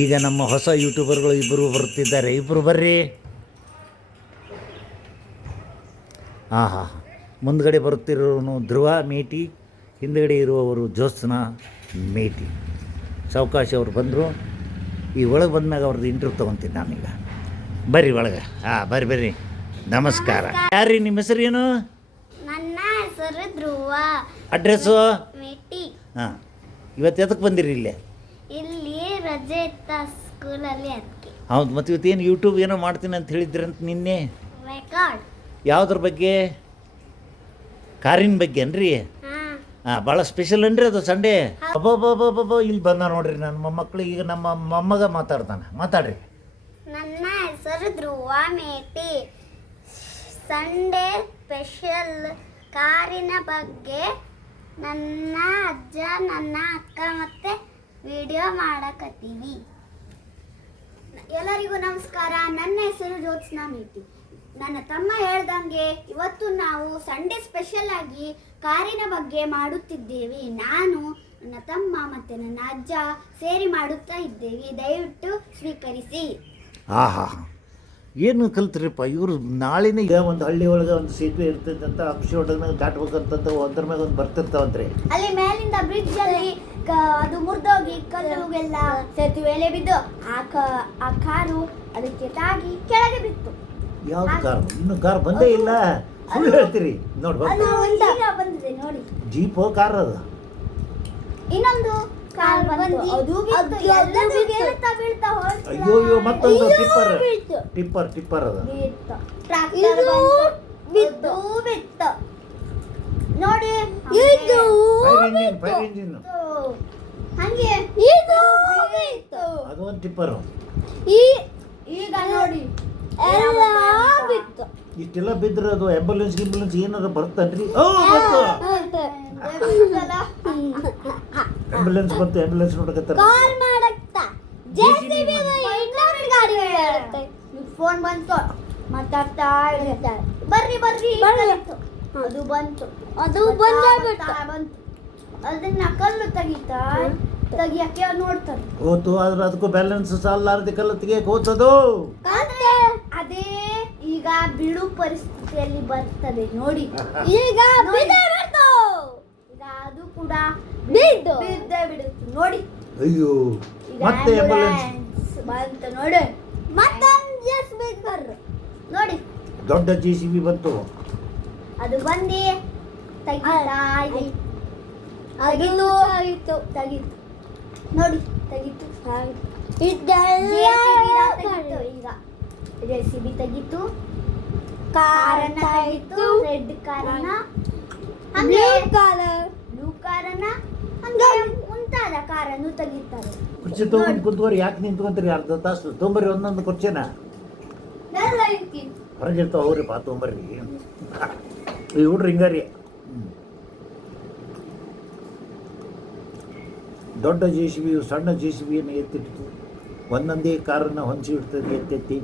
ಈಗ ನಮ್ಮ ಹೊಸ ಯೂಟ್ಯೂಬರ್ಗಳು ಇಬ್ಬರು ಬರ್ತಿದ್ದಾರೆ. ಇಬ್ಬರು ಬರ್ರಿ. ಹಾಂ ಹಾಂ ಮುಂದ್ಗಡೆ ಬರುತ್ತಿರೋನು ಧ್ರುವ ಮೇಟಿ, ಹಿಂದುಗಡೆ ಇರುವವರು ಜ್ಯೋತ್ಸ್ನಾ ಮೇಟಿ. ಸಾವಕಾಶ ಅವರು ಬಂದರು. ಈ ಒಳಗೆ ಬಂದಾಗ ಅವ್ರದ್ದು ಇಂಟರ್ವ್ಯೂ ತೊಗೊತೀನಿ ನಾನೀಗ. ಬರ್ರಿ ಒಳಗೆ. ಹಾಂ ಬರ್ರಿ. ನಮಸ್ಕಾರ. ಯಾರ್ರೀ ನಿಮ್ಮ ಹೆಸರು ಏನು? ನನ್ನ ಹೆಸರು ಧ್ರುವ. ಅಡ್ರೆಸ್ಸು? ಮೇಟಿ. ಹಾಂ, ಇವತ್ತು ಎದಕ್ಕೆ ಬಂದಿರಿ ಇಲ್ಲೇ? ಇಲ್ಲಿ ರಜೆ ಇತ್ತ ಸ್ಕೂಲಲ್ಲಿ, ಅದಕ್ಕೆ. ಹೌದು, ಮತ್ತು ಇವತ್ತೇನು ಯೂಟ್ಯೂಬ್ ಏನೋ ಮಾಡ್ತೀನಿ ಅಂತ ಹೇಳಿದ್ರಂತ ನಿನ್ನೆ. ರೆಕಾರ್ಡ್. ಯಾವುದ್ರ ಬಗ್ಗೆ? ಕಾರಿನ ಬಗ್ಗೆ ಅನ್ರಿ? ಹಾಂ, ಭಾಳ ಸ್ಪೆಷಲ್ ಅನ್ರಿ ಅದು ಸಂಡೇ. ಅಬ್ಬಬ್ಬಬ್ಬಬ್ಬ, ಇಲ್ಲಿ ಬಂದ ನೋಡ್ರಿ ನನ್ನ ಮೊಮ್ಮಕ್ಕಳು. ಈಗ ನಮ್ಮ ಮೊಮ್ಮಗ ಮಾತಾಡ್ತಾನೆ. ಮಾತಾಡ್ರಿ. ನನ್ನ ಹೆಸರು ಧ್ರುವ ಮೇಟಿ. ಸಂಡೇ ಸ್ಪೆಷಲ್ ಕಾರಿನ ಬಗ್ಗೆ ನನ್ನ ಅಜ್ಜ, ನನ್ನ ಅಕ್ಕ ಮತ್ತೆ ವಿಡಿಯೋ ಮಾಡಕತ್ತೀವಿ. ಎಲ್ಲರಿಗೂ ನಮಸ್ಕಾರ. ನನ್ನ ಹೆಸರು ಜ್ಯೋತ್ಸ್ನಾ ಮೇಟಿ. ನನ್ನ ತಮ್ಮ ಹೇಳ್ದಂಗೆ ಇವತ್ತು ನಾವು ಸಂಡೇ ಸ್ಪೆಷಲ್ ಆಗಿ ಕಾರಿನ ಬಗ್ಗೆ ಮಾಡುತ್ತಿದ್ದೇವೆ. ನಾನು, ನನ್ನ ತಮ್ಮ ಮತ್ತು ನನ್ನ ಅಜ್ಜ ಸೇರಿ ಮಾಡುತ್ತಾ ಇದ್ದೇವೆ. ದಯವಿಟ್ಟು ಸ್ವೀಕರಿಸಿ. ಹಾಂ ಹಾಂ, ಏನು ಕಲ್ತ್ರಿಪ್ಪ ಇವರು? ನಾಳೆನೇ ಈಗ ಒಂದು ಹಳ್ಳಿ ಒಳಗೆ ಒಂದು ಸೇತುವೆ ಇರ್ತೈತಂತ, ಅಂಶಿ ಒಳಗೆ ದಾಟ್ಬೇಕಂತ ಒಂದ್ರ ಮ್ಯಾಗ ಒಂದು ಬರ್ತಿರ್ತಾವಂತ್ರಿ. ಅಲ್ಲಿ ಮೇಲಿಂದ ಬ್ರಿಡ್ಜ್ ಅಲ್ಲಿ ಅದು ಮುರಿದೋಗಿ ಕಲ್ಲುಗೆಲ್ಲ ಸೇತುವೆಲೆ ಬಿದ್ದು ಆ ಕಾರು ಅದಕ್ಕೆ ತಾಗಿ ಕೆಳಗೆ ಬಿತ್ತು. ಯಾವ್ದು ಕಾರು? ಇನ್ನು ಕಾರ್ ಬಂದೇ ಇಲ್ಲ. ಸುಳ್ಳು ಹೇಳ್ತೀರಿ ನೋಡಿ. ಬಂದಿದೆ ನೋಡಿ. ಜೀಪೋ ಕಾರ್ ಅದು? ಇನ್ನೊಂದು ಕಾರ್ ಬಂತು, ಅದು ಬಿತ್ತು. ಎಲ್ಲದೂ ಬೀಳ್ತಾ ಹೋಯ್ತು. ಅಯ್ಯೋ, ಮತ್ತೊಂದು ಟಿಪ್ಪರ್ ಅದು ಟ್ರಾಕ್ಟರ್ ಬಿತ್ತು ನೋಡಿ. ಫೈರ್ ಇಂಜಿನ್ ಹಂಗೆ ಅದು ಒಂದು ಟಿಪ್ಪರು. ಈಗ ನೋಡಿ ಇಷ್ಟೆಲ್ಲ ಬಿದ್ರೆ ಅದು ಆಂಬುಲೆನ್ಸ್ ಏನಾದ್ರು ಬರ್ತನ್ರಿ? ಆಂಬುಲೆನ್ಸ್ ಬಂತು. ಆಂಬುಲೆನ್ಸ್ ನೋಡಕತ್ತಾರ. ಫೋನ್ ಬಂತು, ಮಾತಾಡ್ತಾ ಇರ್ತಾರೆ. ಬರ್ರಿ ಅದು ಬಂತು. ಅದನ್ನ ಕಲ್ಲು ತೆಗಿಯಕ್ಕೆ ನೋಡ್ತಾರೆ. ಹೋತು, ಆದ್ರೆ ಅದಕ್ಕೂ ಬ್ಯಾಲೆನ್ಸ್ ಸಾಲಾರದೆ ಕಲ್ಲು ತೆಗಿಯಕ್ಕೆ ಹೋತದು. ಅದೇ ಈಗ ಬಿಡು ಪರಿಸ್ಥಿತಿಯಲ್ಲಿ ಬರ್ತದೆ ನೋಡಿ. ಈಗ ಅದು ಕೂಡ ಬಿದ್ದೇ ಬಿಡುತ್ತೆ ನೋಡಿ. ಅಯ್ಯೋ, ಮತ್ತೆ ಆಂಬುಲೆನ್ಸ್ ಬಂತು ನೋಡಿ. ನೋಡಿ, ದೊಡ್ಡ JCB ಬಂತು. ಅದು ಬಂದು ತೆಗಿತು ನೋಡಿ. ತೆಗಿತು. ಈಗ JCB ತೆಗಿತು, ಕಾರನ್ನ ತೆಗಿತು, ರೆಡ್ ಕಾರನ್ನ, ಬ್ಲೂ ಕಾರನ್ನ, ಹಂಗೆ ಮುಂತಾದ ಕಾರನ್ನು ತೆಗಿತಾರೆ. ಕುರ್ಚಿ ತಗೊಂಡು ಕುಂತ್ಕೋರಿ. ಯಾಕೆ ನಿಂತ್ಕೊಂತೀರಿ? ಅರ್ಧ ತಾಸು ತೊಂಬರ್ರಿ ಒಂದೊಂದು ಕುರ್ಚಿನ. ಹೊರಗಿರ್ತಾವ ಅವ್ರಿ ಪಾ, ತೊಂಬರ್ರಿ. ಈ ಹುಡ್ರಿ ಹಿಂಗಾರಿ. ದೊಡ್ಡ JCB ಸಣ್ಣ JCBಯನ್ನು ಎತ್ತಿಟ್ಟು ಒಂದೊಂದೇ ಕಾರನ್ನು ಹೊಂಚಿ ಇಡ್ತದೆ ಎತ್ತೆತ್ತಿ.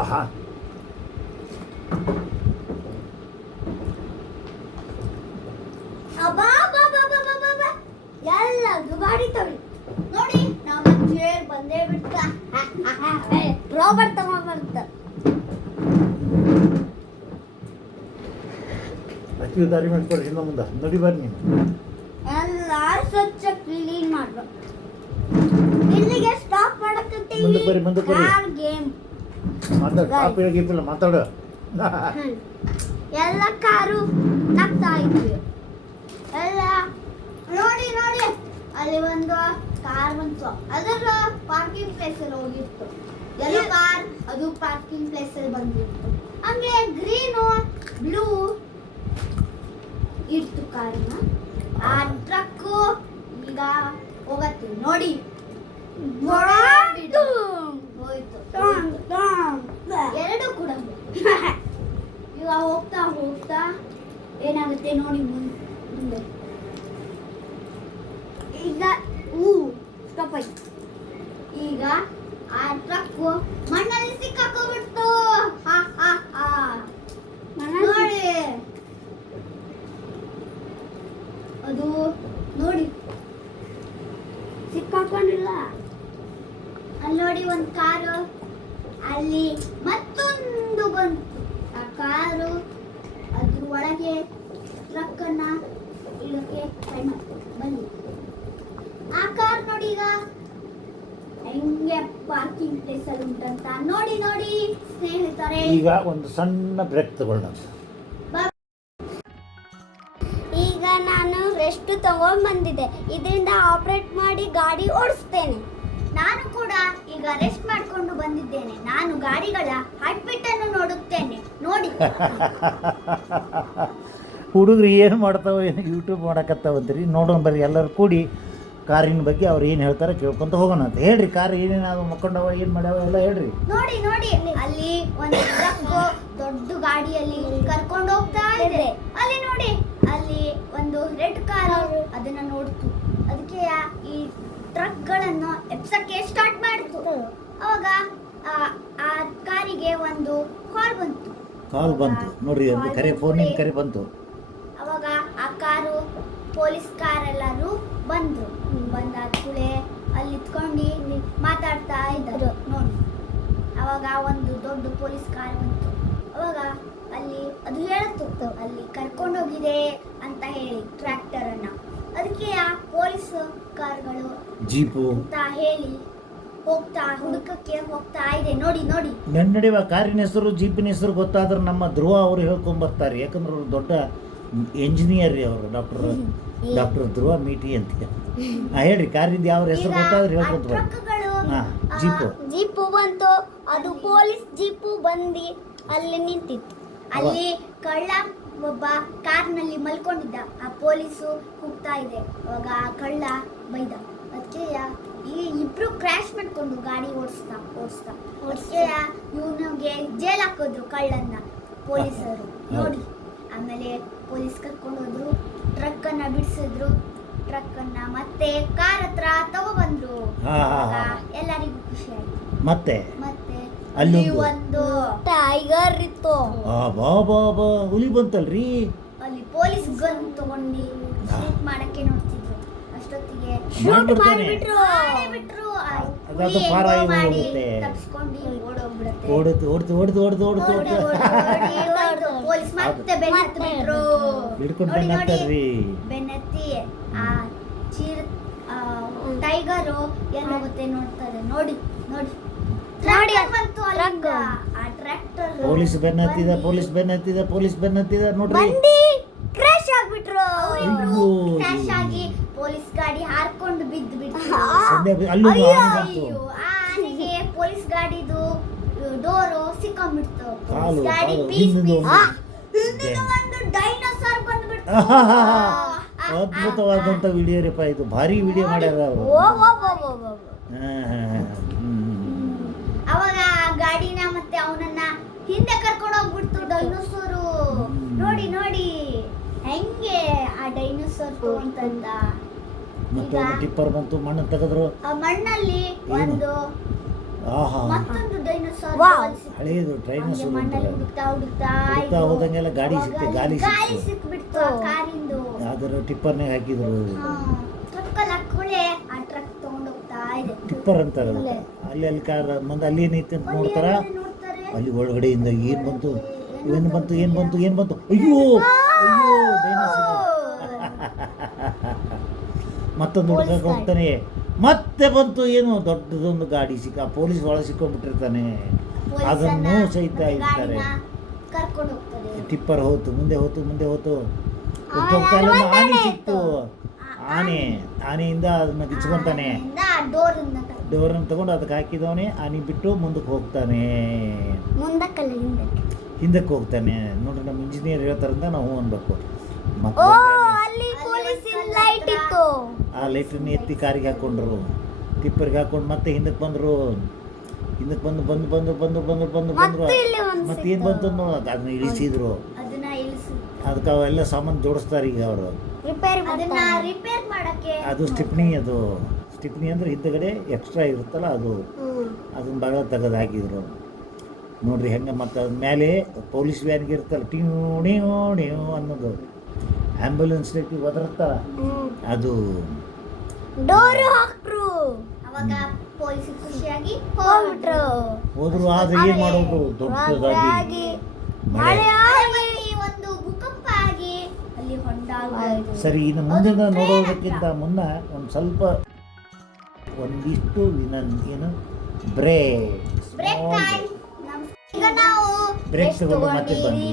ಆಹಾ, ಎಲ್ಲ ದುಗಾಡಿ ತಗೊಳ್ಳಿ ನೋಡಿ. ನಮ್ಮ ಚೇರ್ ಬಂದೇ ಬಿಡ್ತ. ರಾಬರ್ಟ್ ತಗೊಂಡ್ಬರ್ತ. ಅಕ್ಕಿ ದಾರಿ ಮಾಡ್ಕೊಡ್ರಿ. ಇನ್ನು ಮುಂದೆ ನೋಡಿ ಬರ್ರಿ. ನೀವು ಎಲ್ಲ ಸ್ವಚ್ಛ ಕ್ಲೀನ್ ಮಾಡ್ಬೇಕು. ಇಲ್ಲಿಗೆ ಸ್ಟಾಪ್ ಮಾಡಕತ್ತೀವಿ. ಮುಂದಕ್ಕೆ ಬರ್ರಿ. ಗೇಮ್ ಮಾತಾಡ ಮಾತಾಡ. ಎಲ್ಲ ಕಾರು ನಗ್ತಾ ಇದ್ವಿ. ಎಲ್ಲ ನೋಡಿ ಅಲ್ಲಿ ಒಂದು ಕಾರ್ ಬಂತು. ಅದರ ಪಾರ್ಕಿಂಗ್ ಪ್ಲೇಸ್ ಅಲ್ಲಿ ಹೋಗಿತ್ತು. ಎಲ್ಲ ಕಾರ್ ಅದು ಪಾರ್ಕಿಂಗ್ ಪ್ಲೇಸ್ ಅಲ್ಲಿ ಬಂದಿತ್ತು. ಹಂಗೆ ಗ್ರೀನು ಬ್ಲೂ ಇತ್ತು ಕಾರನ್ನ. ಆ ಟ್ರಕ್ಕು ಈಗ ಹೋಗತ್ತೆ ನೋಡಿ. ಹೋಯ್ತು ಎರಡು ಕೂಡ. ಈಗ ಹೋಗ್ತಾ ಏನಾಗುತ್ತೆ ನೋಡಿ ಮುಂದೆ. ಈಗ ಸ್ಟಾಪ್ ಆಯ್ತು. ಈಗ ಆ ಟ್ರಕ್ಕು ಮಣ್ಣಲ್ಲಿ ಸಿಕ್ಕಾಕೊಂಡ್ಬಿಡ್ತು. ನೋಡಿ ಅದು ನೋಡಿ ಸಿಕ್ಕಾಕೊಂಡಿಲ್ಲ. ಅಲ್ಲಿ ನೋಡಿ ಒಂದು ಕಾರು, ಅಲ್ಲಿ ಮತ್ತೊಂದು ಬಂತು. ಆ ಕಾರು ಅದ್ರ ಒಳಗೆ ಟ್ರಕ್ ಅನ್ನ ಇಡಕ್ಕೆ ಟ್ರೈ ಮಾಡ್ತು. ಬನ್ನಿ, ಆ ಕಾರ್ ನೋಡಿ ಈಗ ಹೆಂಗೆ ಪಾರ್ಕಿಂಗ್ ಪ್ಲೇಸ್ ಅಲ್ಲಿ ಉಂಟಂತ ನೋಡಿ. ನೋಡಿ ಸ್ನೇಹಿತರೆ, ಈಗ ಒಂದು ಸಣ್ಣ ಬ್ರೇಕ್ ತಗೊಳ್ಳೋಣ. ಈಗ ನಾನು ರೆಸ್ಟ್ ತಗೊಂಡ್ ಬಂದಿದ್ದೆ. ಇದರಿಂದ ಆಪರೇಟ್ ಮಾಡಿ ಗಾಡಿ ಓಡಿಸ್ತೇನೆ. ನಾನು ಕೂಡ ಈಗ ರೆಸ್ಟ್ ಮಾಡ್ಕೊಂಡು ಬಂದಿದ್ದೇನೆ. ನಾನು ಗಾಡಿಗಳ ಹಾರ್ಟ್ಬೀಟ್ ಅನ್ನು ನೋಡುತ್ತೇನೆ. ನೋಡಿ ಹುಡುಗರು ಏನು ಮಾಡ್ತಾವೆ, ಏನು ಯೂಟ್ಯೂಬ್ ಮಾಡಕತ್ತಾವಂತ್ರಿ. ನೋಡೋಣ ಬರ್ರಿ, ಎಲ್ಲರೂ ಕೂಡಿ ಕಾರಿನ ಬಗ್ಗೆ ಅವ್ರು ಏನು ಹೇಳ್ತಾರೆ ಕೇಳ್ಕೊಂತ ಹೋಗೋಣ ಅಂತ. ಹೇಳ್ರಿ, ಕಾರ್ ಏನೇನಾದ್ರು ಮಕ್ಕೊಂಡವ, ಏನು ಮಾಡ್ಯಾವ ಎಲ್ಲ ಹೇಳ್ರಿ. ನೋಡಿ ನೋಡಿ, ಅಲ್ಲಿ ಒಂದು ಟ್ರಕ್ ದೊಡ್ಡ ಗಾಡಿಯಲ್ಲಿ ಕರ್ಕೊಂಡು ಹೋಗ್ತಾ ಇದೆ. ಅಲ್ಲಿ ನೋಡಿ, ಅಲ್ಲಿ ಒಂದು ರೆಡ್ ಕಾರ್ ಅದನ್ನ ನೋಡ್ತು. ಅದಕ್ಕೆ ಈ ಟ್ರಕ್ ಗಳನ್ನು ಎಪ್ಸಕ್ಕೆ ಸ್ಟಾರ್ಟ್ ಮಾಡಿತು. ಅವಾಗ ಆ ಕಾರಿಗೆ ಒಂದು ಕಾಲ್ ಬಂತು ನೋಡ್ರಿ, ಒಂದು ಕರೆ, ಫೋನಿನ ಕರೆ ಬಂತು. ಅವಾಗ ಆ ಕಾರು ಪೊಲೀಸ್ ಕಾರ್ ಎಲ್ಲರೂ ಬಂದ್ರು. ಬಂದಾದ ಕೂಡಲೇ ಅಲ್ಲಿ ಇತ್ಕೊಂಡು ಮಾತಾಡ್ತಾ ಇದ್ದರು ನೋಡಿ. ಅವಾಗ ಒಂದು ದೊಡ್ಡ ಪೊಲೀಸ್ ಕಾರ್ ಬಂತು. ಅವಾಗ ಅಲ್ಲಿ ಅದು ಹೇಳುತ್ತಿತ್ತು ಅಲ್ಲಿ ಕರ್ಕೊಂಡೋಗಿದೆ ಅಂತ ಹೇಳಿ ಟ್ರ್ಯಾಕ್ಟರ್ ಅನ್ನ. ಅದಕ್ಕೆ ಆ ಪೊಲೀಸ್ ಕಾರ್ಗಳು ಜೀಪು ಅಂತ ಹೇಳಿ ಹುಡುಕಕ್ಕೆ ಹೋಗ್ತಾ ಇದೆ. ನೋಡಿ ನೋಡಿ, ನಡೆಯುವ ಕಾರಿನ ಹೆಸರು, ಜೀಪಿನ ಹೆಸರು ಗೊತ್ತಾದ್ರೆ ನಮ್ಮ ಧ್ರುವ ಅವರು ಹೇಳ್ಕೊಂಬರ್ತಾರೆ. ಯಾಕಂದ್ರೆ ಅವರು ದೊಡ್ಡ ಎಂಜಿನಿಯರ್ ರೀ ಅವರು, ಡಾಕ್ಟರ್ ಧ್ರುವ ಮೀಟಿ ಅಂತ. ಹೇಳ್ರಿ, ಕಾರಿಂದ ಯಾವ ಹೆಸರು ಗೊತ್ತಾದ್ರೆ ಹೇಳ್ಕೊಂತ ಬರ್ರಿ. ಜೀಪು ಬಂತು. ಅದು ಪೊಲೀಸ್ ಜೀಪು ಬಂದು ಅಲ್ಲಿ ನಿಂತಿತ್ತು. ಅಲ್ಲಿ ಕಳ್ಳ ಒಬ್ಬ ಕಾರ್ನಲ್ಲಿ ಮಲ್ಕೊಂಡಿದ್ದ. ಆ ಪೊಲೀಸು ಕೂಗ್ತಾ ಇದೆ. ಅವಾಗ ಆ ಕಳ್ಳ ಬೈದ. ಅದಕ್ಕೆ ಈ ಇಬ್ರು ಕ್ರ್ಯಾಶ್ ಮಾಡ್ಕೊಂಡು ಗಾಡಿ ಓಡಿಸ್ತಾ ಅದಕ್ಕೆ ಇವನಿಗೆ ಜೈಲ್ ಹಾಕಿದ್ರು ಕಳ್ಳನ್ನ ಪೊಲೀಸರು ನೋಡಿ. ಆಮೇಲೆ ಪೊಲೀಸ್ ಕರ್ಕೊಂಡು ಹೋದ್ರು, ಟ್ರಕ್ ಅನ್ನ ಬಿಡಿಸಿದ್ರು. ಟ್ರಕ್ ಅನ್ನ ಮತ್ತೆ ಕಾರ್ ಹತ್ರ ತಗೊಬಂದ್ರು. ಎಲ್ಲರಿಗೂ ಖುಷಿ ಆಯ್ತು. ಮತ್ತೆ ಅಲ್ಲಿ ಒಂದು ಟೈಗರ್ ಇತ್ತು. ಹುಲಿ ಬಂತಲ್ರಿ. ಅಲ್ಲಿ ಪೊಲೀಸ್ ಗನ್ ತಗೊಂಡು ಶೂಟ್ ಮಾಡಕ್ಕೆ ನೋಡ್ತಿದ್ರು. ಅಷ್ಟೊತ್ತಿಗೆ ಮಾಡ್ಬಿಟ್ರು. ಹುಲಿ ಪಾರಾಗಿ ಮಾಡಿ ಹೋಗುತ್ತೆ. ತಪ್ಪಿಸ್ಕೊಂಡು ಓಡೋಗ್ಬಿಡುತ್ತೆ. ಓಡ್ತು. ಪೊಲೀಸ್ ಮತ್ತೆ ಬೆನ್ನತ್ತಿದ್ರು. ಹಿಡ್ಕೊಂಡು ನೋಡಿ ನೋಡಿ, ಬೆನ್ನತ್ತಾರ್ರಿ. ಬೆನ್ನತ್ತಿ ಆ ಟೈಗರು ಎಲ್ಲೋಗುತ್ತೆ ನೋಡ್ತಾರೆ. ನೋಡಿ ನೋಡಿ ನೋಡಿ, ಬಂತು ಅಲ್ಲಿಂದ ಆ ಟ್ರ್ಯಾಕ್ಟರ್. ಪೊಲೀಸ್ ಬೆನ್ನತ್ತಿದ ನೋಡ್ರಿ. ಬಂದಿ ಕ್ರ್ಯಾಶ್ ಆಗ್ಬಿಟ್ರು. ಅಯ್ಯೋ. ಕ್ರ್ಯಾಶ್ ಆಗಿ ಪೊಲೀಸ್ ಗಾಡಿ ಹಾರ್ಕೊಂಡು ಬಿದ್ದು ಬಿಟ್ಟು. ಅಲ್ಲೂ ಅಯ್ಯೋ, ಆ ಆನೆಗೆ ಪೊಲೀಸ್ ಗಾಡಿದು ಡೋರು ಸಿಕ್ಕೊಂಡ್ಬಿಡ್ತು. ಕಾಲು, ಗಾಡಿ ಕಾಲು, ಪೀಸ್ ಹಿಂದಿನ ಹಿಂದಿನ ಒಂದು ಡೈನೋಸಾರ್ ಬಂದ್ಬಿಡ್ತು. ಅದ್ಭುತವಾದಂತ ವಿಡಿಯೋ ರೀಪ ಇದು. ಭಾರಿ ವಿಡಿಯೋ ಮಾಡ್ಯಾರ ಅವರು. ಅವಾಗ ಆ ಗಾಡಿನ ಮತ್ತೆ ಅವನನ್ನ ಹಿಂದೆ ಕರ್ಕೊಂಡು ಹೋಗ್ಬಿಡ್ತು ಡೈನೋಸಾರು. ನೋಡಿ ನೋಡಿ ಹೆಂಗೆ ಆ ಡೈನೋಸಾರ್ ಅಂತಂದ. ಮತ್ತೆ ಒಂದು ಟಿಪ್ಪರ್ ಬಂತು, ಮಣ್ಣು ತೆಗೆದ್ರು. ಆ ಮಣ್ಣಲ್ಲಿ ಒಂದು ಮತ್ತೊಂದು ಡೈನೋಸಾರ್ ಹಳೆಯದು ಟ್ರೈನೋಸಾರ್ ಮಣ್ಣಲ್ಲಿ ಹುಡುಕ್ತಾ ಹೋದಂಗೆಲ್ಲ ಗಾಡಿ ಸಿಕ್ತು, ಗಾಲಿ ಸಿಕ್ಬಿಡ್ತು ಆ ಕಾರಿಂದು. ಅದರ ಟಿಪ್ಪರ್ನಾಗ ಹಾಕಿದ್ರು. ಟ್ರಕ್ಕಲ್ಲಿ ಹಾಕೊಳ್ಳೆ ಆ ಟ್ರಕ್ ತಗೊಂಡು ಹೋಗ್ತಾ ಇದೆ. ಟಿಪ್ಪರ್ ಅಂತಾರೆ ಅಲ್ಲಿ ಕಾರ್ ಮುಂದೆ ಅಲ್ಲಿ ಏನೈತೆ ಅಂತ ನೋಡ್ತಾರ. ಅಲ್ಲಿ ಒಳಗಡೆಯಿಂದ ಏನ್ ಬಂತು. ಅಯ್ಯೋ ಮತ್ತೊಂದು ಹುಡುಗಕ್ಕೆ ಹೋಗ್ತಾನೆ. ಮತ್ತೆ ಬಂತು ಏನು ದೊಡ್ಡದೊಂದು ಗಾಡಿ ಸಿಕ್ಕ. ಪೊಲೀಸ್ ಒಳಗೆ ಸಿಕ್ಕೊಂಡ್ಬಿಟ್ಟಿರ್ತಾನೆ. ಅದನ್ನು ಸಹಿತ ಇರ್ತಾರೆ. ಟಿಪ್ಪರ್ ಮುಂದೆ ಹೋತು. ಆನೆ ಸಿಕ್ತು. ಆನೆಯಿಂದ ಅದನ್ನ ಗಿಚ್ಕೊಂತಾನೆ. ಡೋರನ್ನು ತಗೊಂಡು ಅದಕ್ಕೆ ಹಾಕಿದವನೇ ಆನೆ ಬಿಟ್ಟು ಮುಂದಕ್ಕೆ ಹೋಗ್ತಾನೆ. ಹಿಂದಕ್ಕೆ ಹೋಗ್ತಾನೆ. ನೋಡ್ರಿ, ನಮ್ಮ ಇಂಜಿನಿಯರ್ ಹೇಳ್ತಾರಂತ ನಾವು ಅನ್ಬೇಕು. ಆ ಲೈಟನ್ನು ಎತ್ತಿ ಕಾರಿಗೆ ಹಾಕೊಂಡ್ರು, ಟಿಪ್ಪರ್ಗೆ ಹಾಕೊಂಡು ಮತ್ತೆ ಹಿಂದಕ್ಕೆ ಬಂದರು. ಬಂದು ಮತ್ತೇನು ಬಂತು ಅದನ್ನ ಇಳಿಸಿದ್ರು. ಅದಕ್ಕೆ ಅವೆಲ್ಲ ಸಾಮಾನು ಜೋಡಿಸ್ತಾರೆ ಈಗ ಅವರು. ಅದು ಸ್ಟಿಪ್ನಿ ಅಂದ್ರೆ ಹಿಂದಗಡೆ ಎಕ್ಸ್ಟ್ರಾ ಇರುತ್ತಲ್ಲ ಅದು. ಅದನ್ನ ಭಾಗ ತೆಗೆದು ಹಾಕಿದ್ರು ನೋಡ್ರಿ ಹೆಂಗೆ. ಮತ್ತು ಮೇಲೆ ಪೊಲೀಸ್ ವ್ಯಾನ್ಗೆ ಇರ್ತಲ್ಲ ಟಿವ್ ಅನ್ನೋದು. ಆ್ಯಂಬುಲೆನ್ಸ್ ರೀತಿ ಒದರ್ತಾರ ಅದು ಡೋರ್ ಹಾಕ್ರು. ಅವಾಗ ಪೊಲೀಸ್ ಖುಷಿಯಾಗಿ ಹೋಗ್ಬಿಟ್ರು. ಹೋದ್ರು. ಆದರೆ ಏನು ಮಾಡೋದು, ದೊಡ್ಡದಾಗಿ ಮಳೆ. ಒಂದು ಭೂಕಂಪ ಆಗಿ ಅಲ್ಲಿ ಹೊಂಡ. ಸರಿ, ಇನ್ನು ಮುಂದಿನ ನೋಡೋದಕ್ಕಿಂತ ಮುನ್ನ ಒಂದು ಸ್ವಲ್ಪ ಒಂದಿಷ್ಟು ಏನು ಬ್ರೇಕ್ ಟೈಮ್. ಈಗ ನಾವು ಬ್ರೇಕ್ ತಗೊಂಡು ಮತ್ತೆ ಬಂದ್ವಿ.